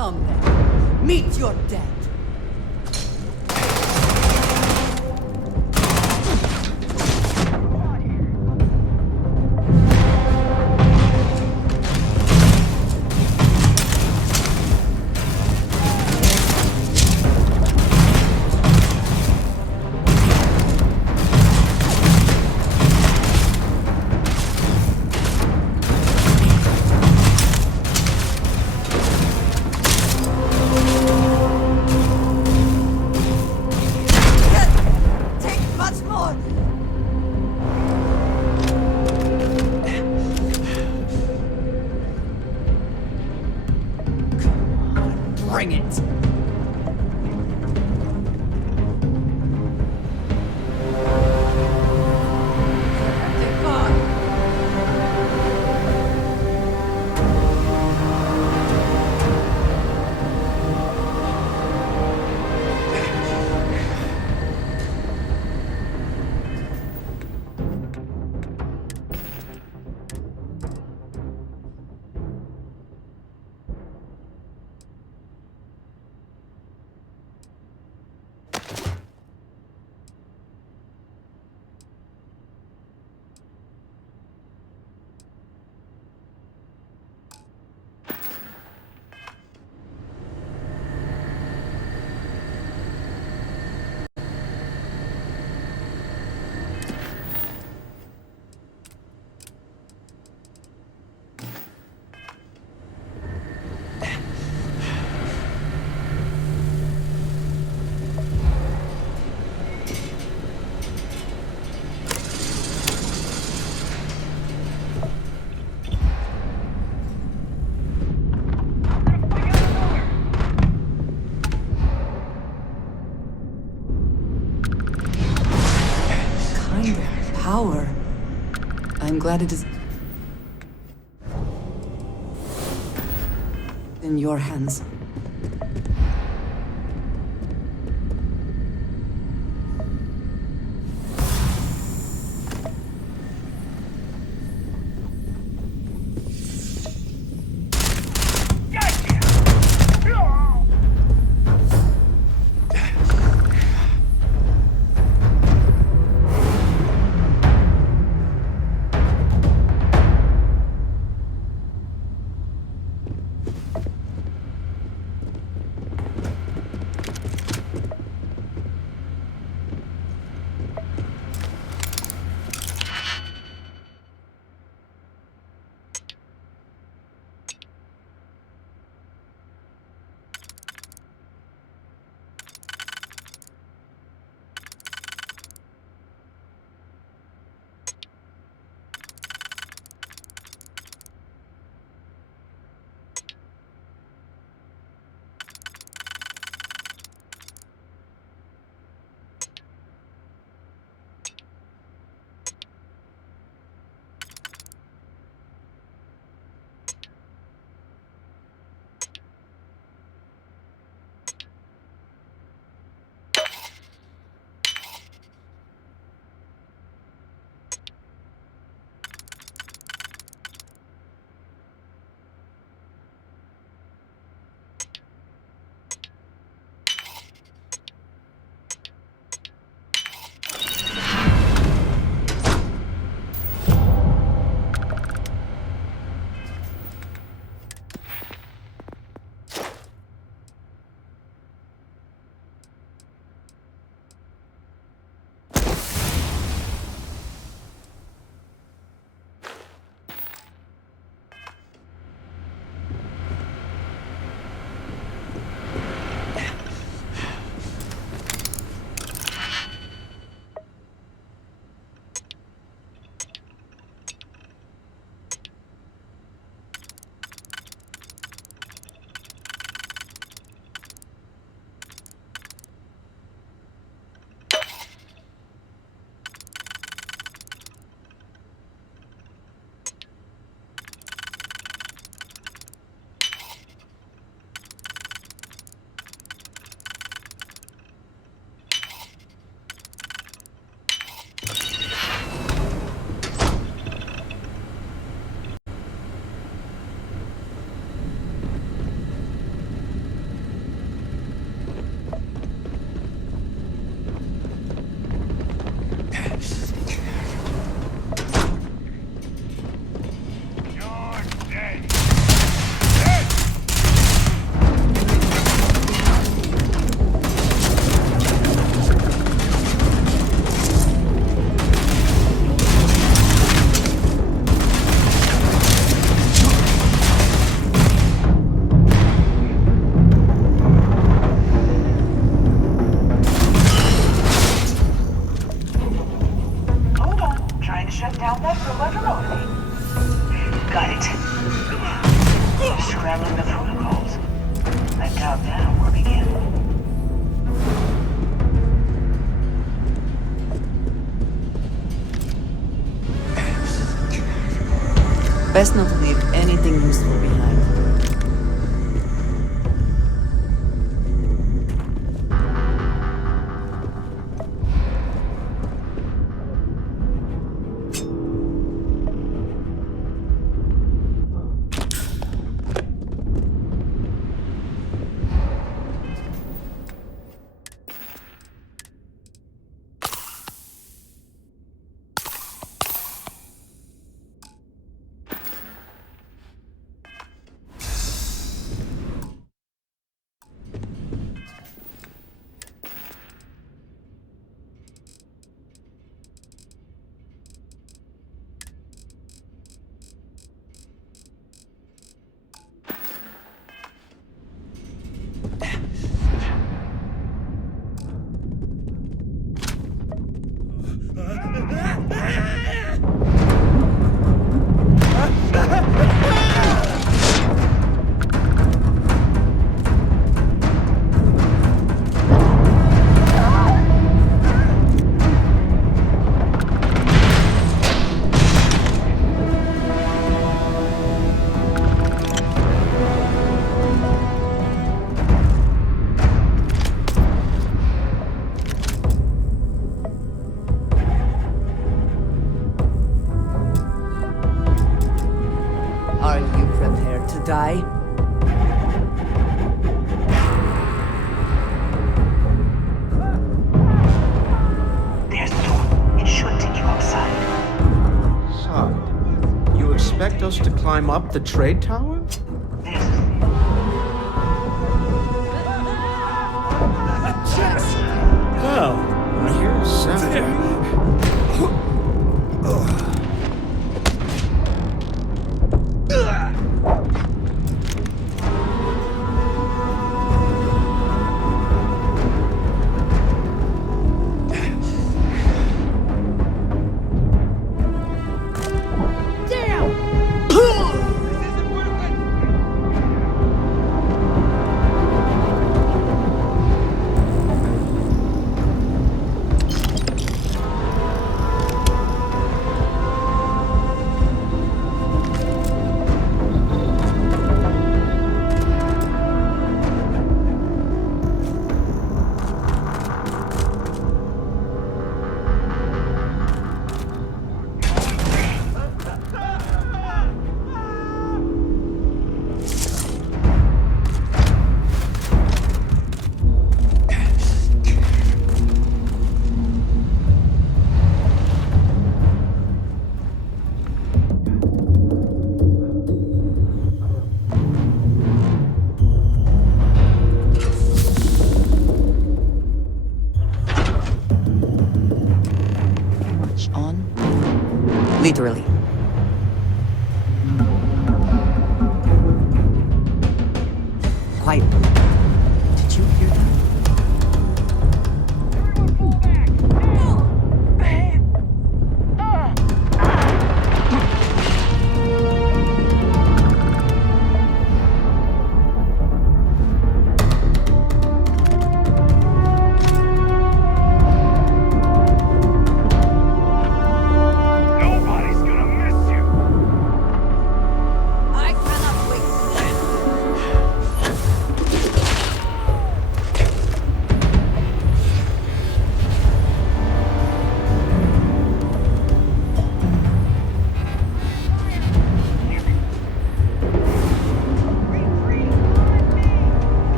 Come then, meet your death. Bring it! Power. I'm glad it is in your hands. want that robot remotely. Got it. Scrambling the protocols. I doubt that'll work again. Best not to leave anything useful behind. Die? There's the door. It should take you outside. So, you expect us to climb up the trade tower? Well, here's something. Literally. Quiet. Did you hear that?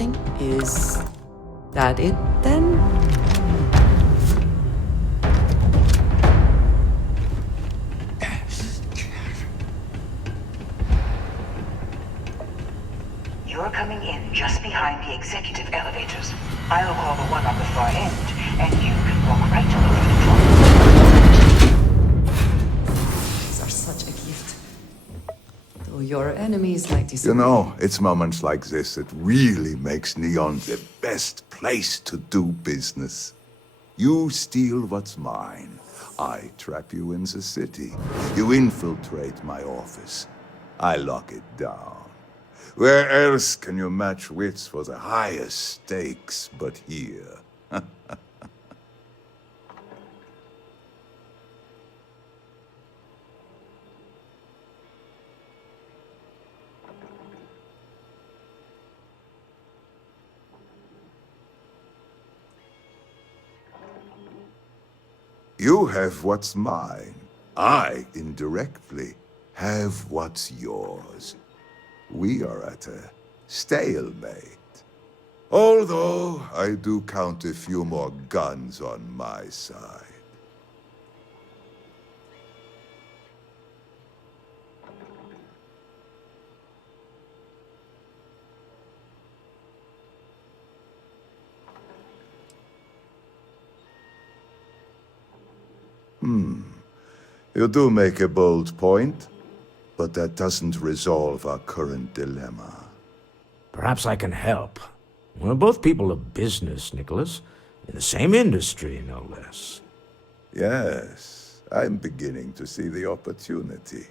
something? Is that it then? You're coming in just behind the executive elevators. I'll call the one on the far end, and you can walk right over the door. These are such a gift. Though your enemies like this. You know, it's moments like this that really makes Neon the best place to do business. You steal what's mine. I trap you in the city. You infiltrate my office. I lock it down. Where else can you match wits for the highest stakes but here? You have what's mine. I, indirectly, have what's yours. We are at a stalemate. Although, I do count a few more guns on my side. You do make a bold point, but that doesn't resolve our current dilemma. Perhaps I can help. We're both people of business, Nicholas. In the same industry, no less. Yes, I'm beginning to see the opportunity.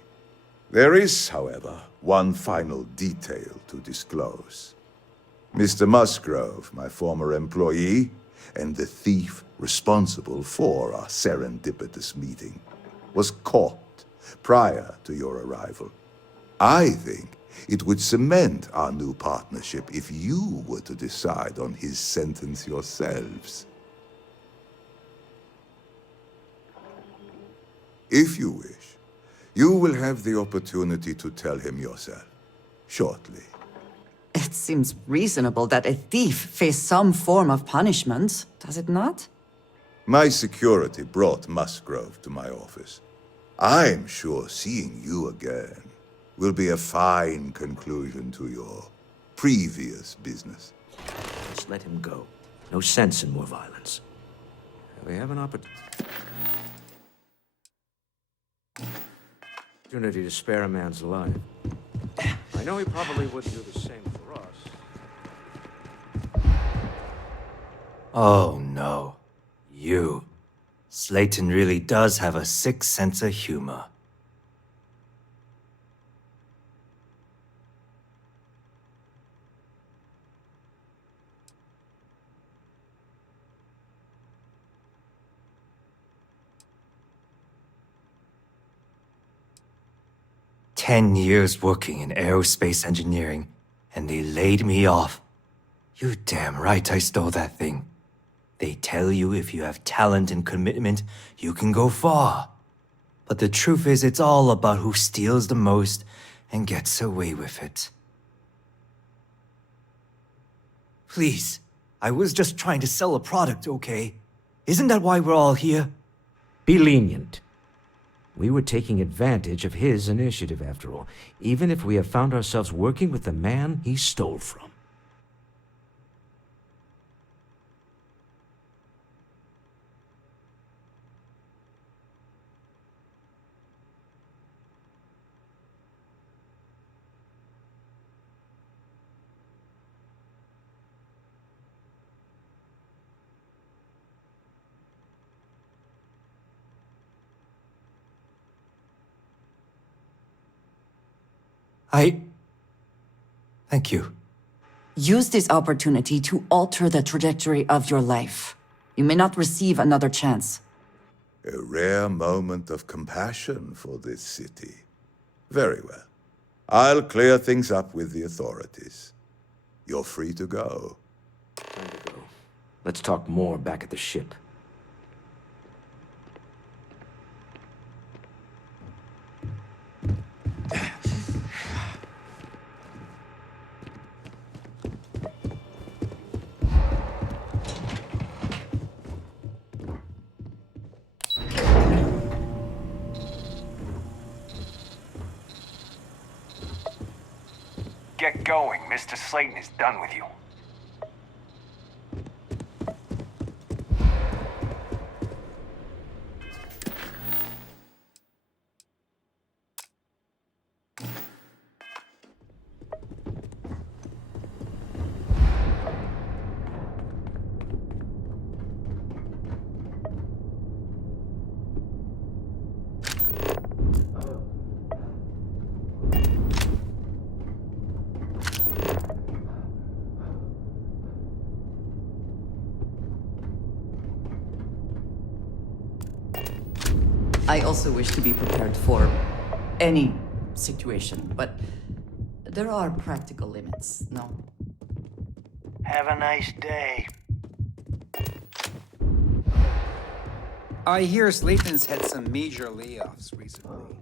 There is, however, one final detail to disclose. Mr. Musgrove, my former employee, and the thief responsible for our serendipitous meeting, was caught prior to your arrival. I think it would cement our new partnership if you were to decide on his sentence yourselves. If you wish, you will have the opportunity to tell him yourself, shortly. It seems reasonable that a thief face some form of punishment, does it not? My security brought Musgrove to my office. I'm sure seeing you again will be a fine conclusion to your previous business. Just let him go. No sense in more violence. We have an opportunity to spare a man's life. I know he probably wouldn't do the same for us. Oh no. You. Slayton really does have a sick sense of humor. "10 years working in aerospace engineering, and they laid me off. You damn right I stole that thing. They tell you if you have talent and commitment, you can go far. But the truth is, it's all about who steals the most and gets away with it." Please, I was just trying to sell a product, okay? Isn't that why we're all here? Be lenient. We were taking advantage of his initiative, after all, even if we have found ourselves working with the man he stole from. Thank you. Use this opportunity to alter the trajectory of your life. You may not receive another chance. A rare moment of compassion for this city. Very well. I'll clear things up with the authorities. You're free to go. Time to go. Let's talk more back at the ship. going. Mr. Slayton is done with you. I also wish to be prepared for any situation, but there are practical limits, no? Have a nice day. I hear Slayton's had some major layoffs recently.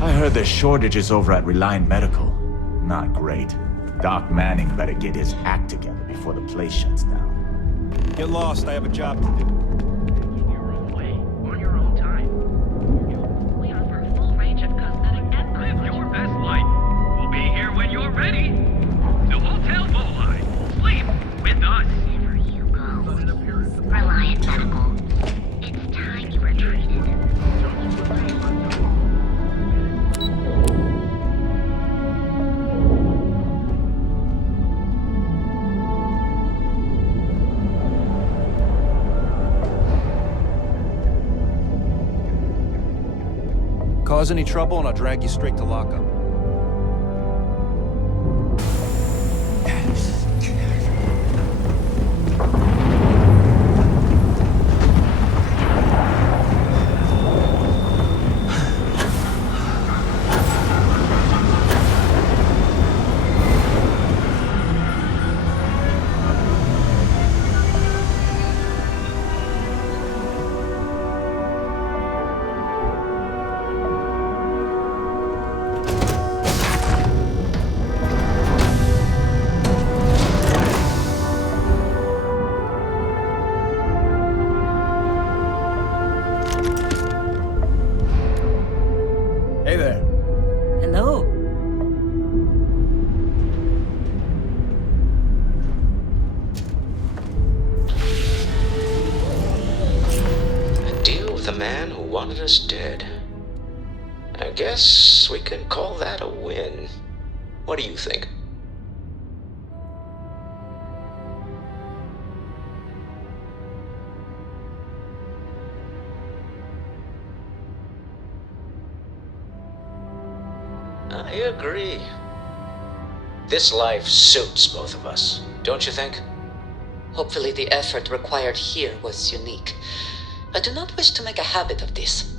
I heard there's shortages over at Reliant Medical. Not great. Doc Manning better get his act together before the place shuts down. Get lost, I have a job to do. In your own way, on your own time. We offer a full range of cosmetic and Live your best life. We'll be here when you're ready. The Hotel Bolide. Sleep with us. Wherever you go. Reliant Medical. It's time you were treated. Cause any trouble and I'll drag you straight to lockup. Hey there. Hello. A deal with a man who wanted us dead. I guess we can call that a win. What do you think? I agree. This life suits both of us, don't you think? Hopefully the effort required here was unique. I do not wish to make a habit of this.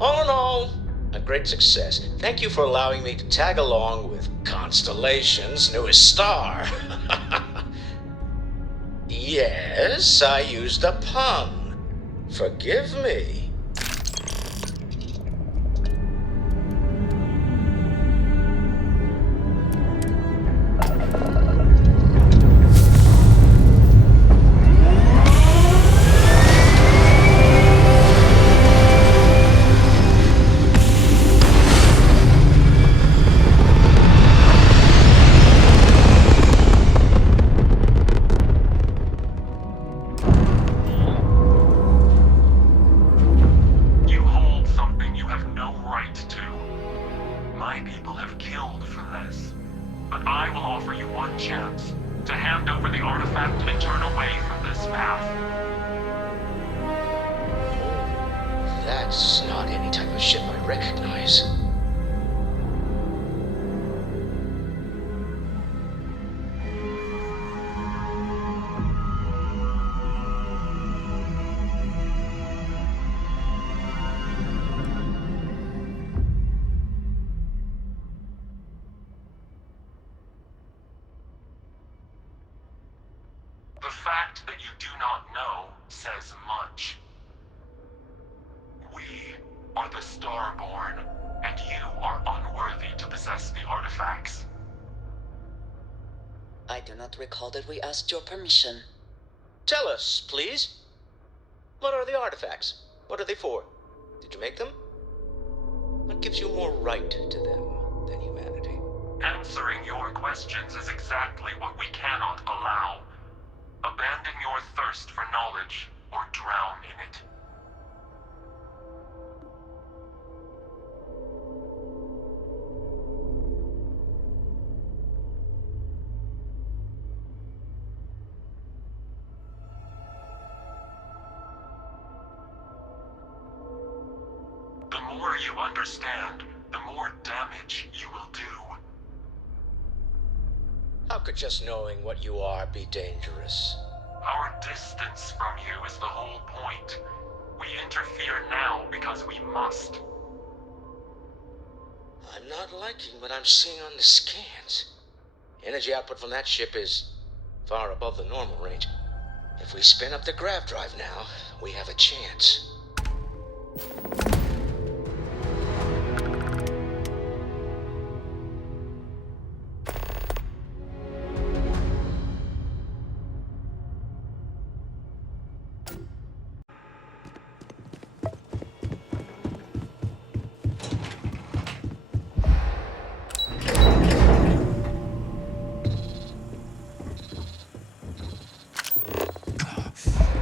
All in all, a great success. Thank you for allowing me to tag along with Constellation's newest star. Yes, I used a pun. Forgive me. That's not any type of ship I recognize. The fact that you do not know says much. We are the Starborn, and you are unworthy the artifacts? I do not recall that we asked your permission. Tell us, please. What are the artifacts? What are they for? Did you make them? What gives you more right to them than humanity? Answering your questions is exactly what we cannot allow. Abandon your thirst for knowledge, or drown in it. The more you understand, the more damage you will do. How could just knowing what you are be dangerous? Our distance from you is the whole point. We interfere now because we must. I'm not liking what I'm seeing on the scans. Energy output from that ship is far above the normal range. If we spin up the grav drive now, we have a chance.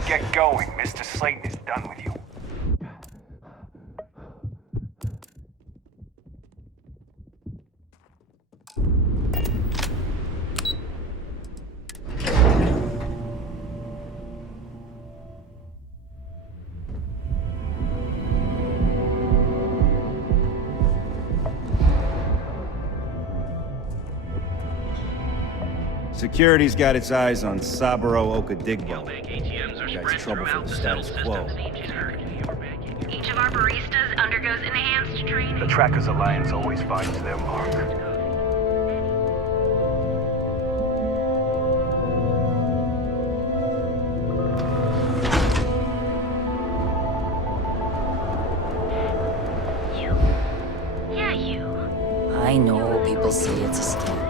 Get going. Mr. Slayton is done with you. Security's got its eyes on Saburo Okadigbo. ATMs are spread Guy's trouble for throughout the the status civil quo. systems. Each of our baristas undergoes enhanced training. The Trackers Alliance always finds their mark. Yeah, you. I know people say it's a scam.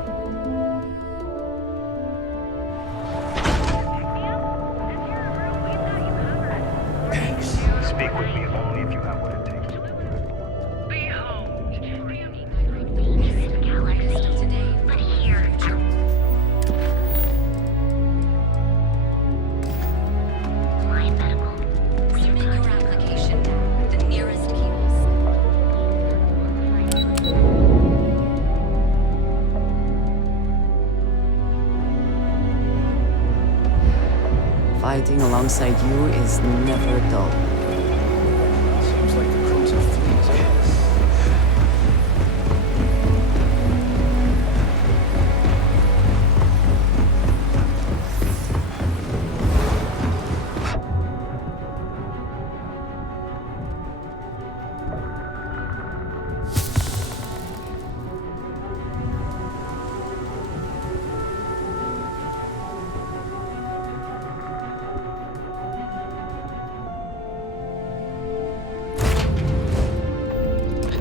Speak with me only if you have what it takes. But here. Lion Medical. Please make your application now at the nearest kiosk. Fighting alongside you is never dull. Seems like the crews are fleas, eh?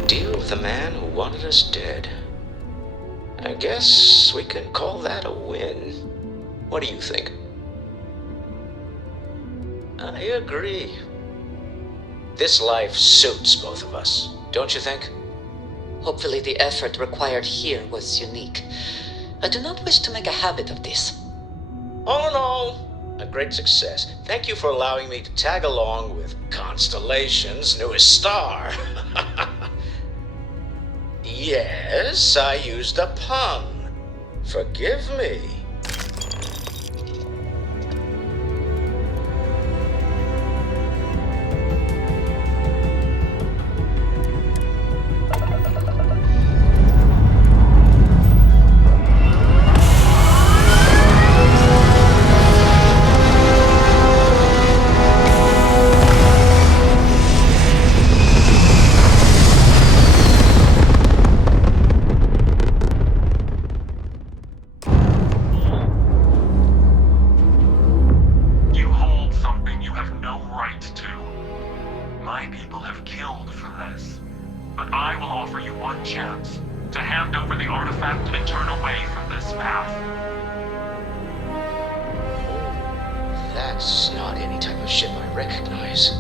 Deal with the man who wanted us dead. I guess we can call that a win. What do you think? I agree. This life suits both of us, don't you think? Hopefully the effort required here was unique. I do not wish to make a habit of this. All in all, a great success. Thank you for allowing me to tag along with Constellation's newest star. Yes, I used a pun. Forgive me. That's not any type of ship I recognize.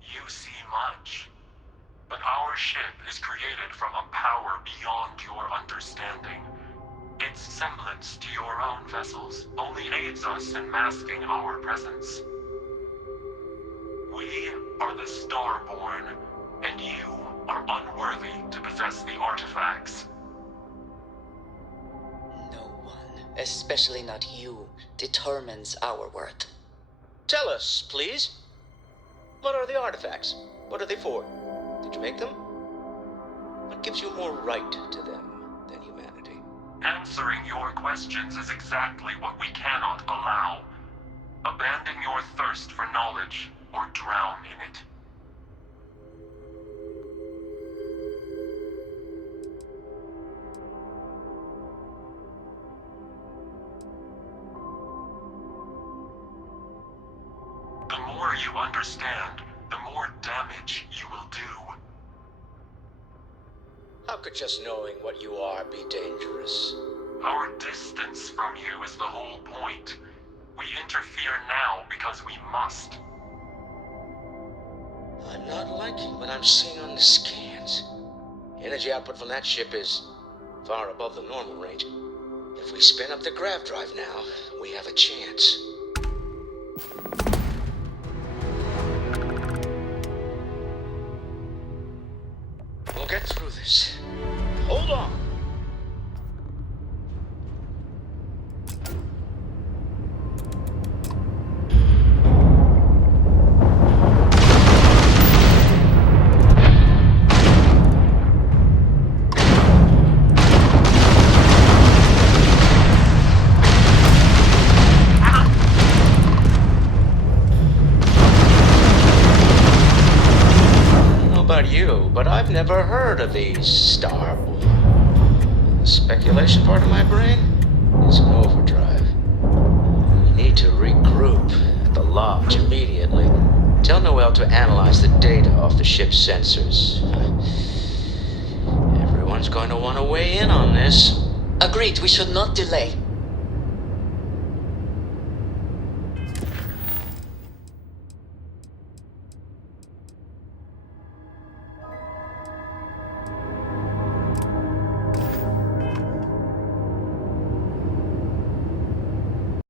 You see much. But our ship is created from a power beyond your understanding. Its semblance to your own vessels only aids us in masking our presence. We are the Starborn, and you are unworthy to possess the artifacts. No one, especially not you, determines our worth. Tell us, please. What are the artifacts? What are they for? Did you make them? What gives you more right to them than humanity? Answering your questions is exactly what we cannot allow. Abandon your thirst for knowledge, or drown in it. The more you understand, the more damage you will do. How could just knowing what you are be dangerous? Our distance from you is the whole point. We interfere now because we must. I'm not liking what I'm seeing on the scans. Energy output from that ship is far above the normal range. If we spin up the grav drive now, we have a chance. We'll get through this. Hold on. But I've never heard of these Starborn. The speculation part of my brain is in overdrive. We need to regroup at the lodge immediately. Tell Noel to analyze the data off the ship's sensors. Everyone's going to want to weigh in on this. Agreed, we should not delay.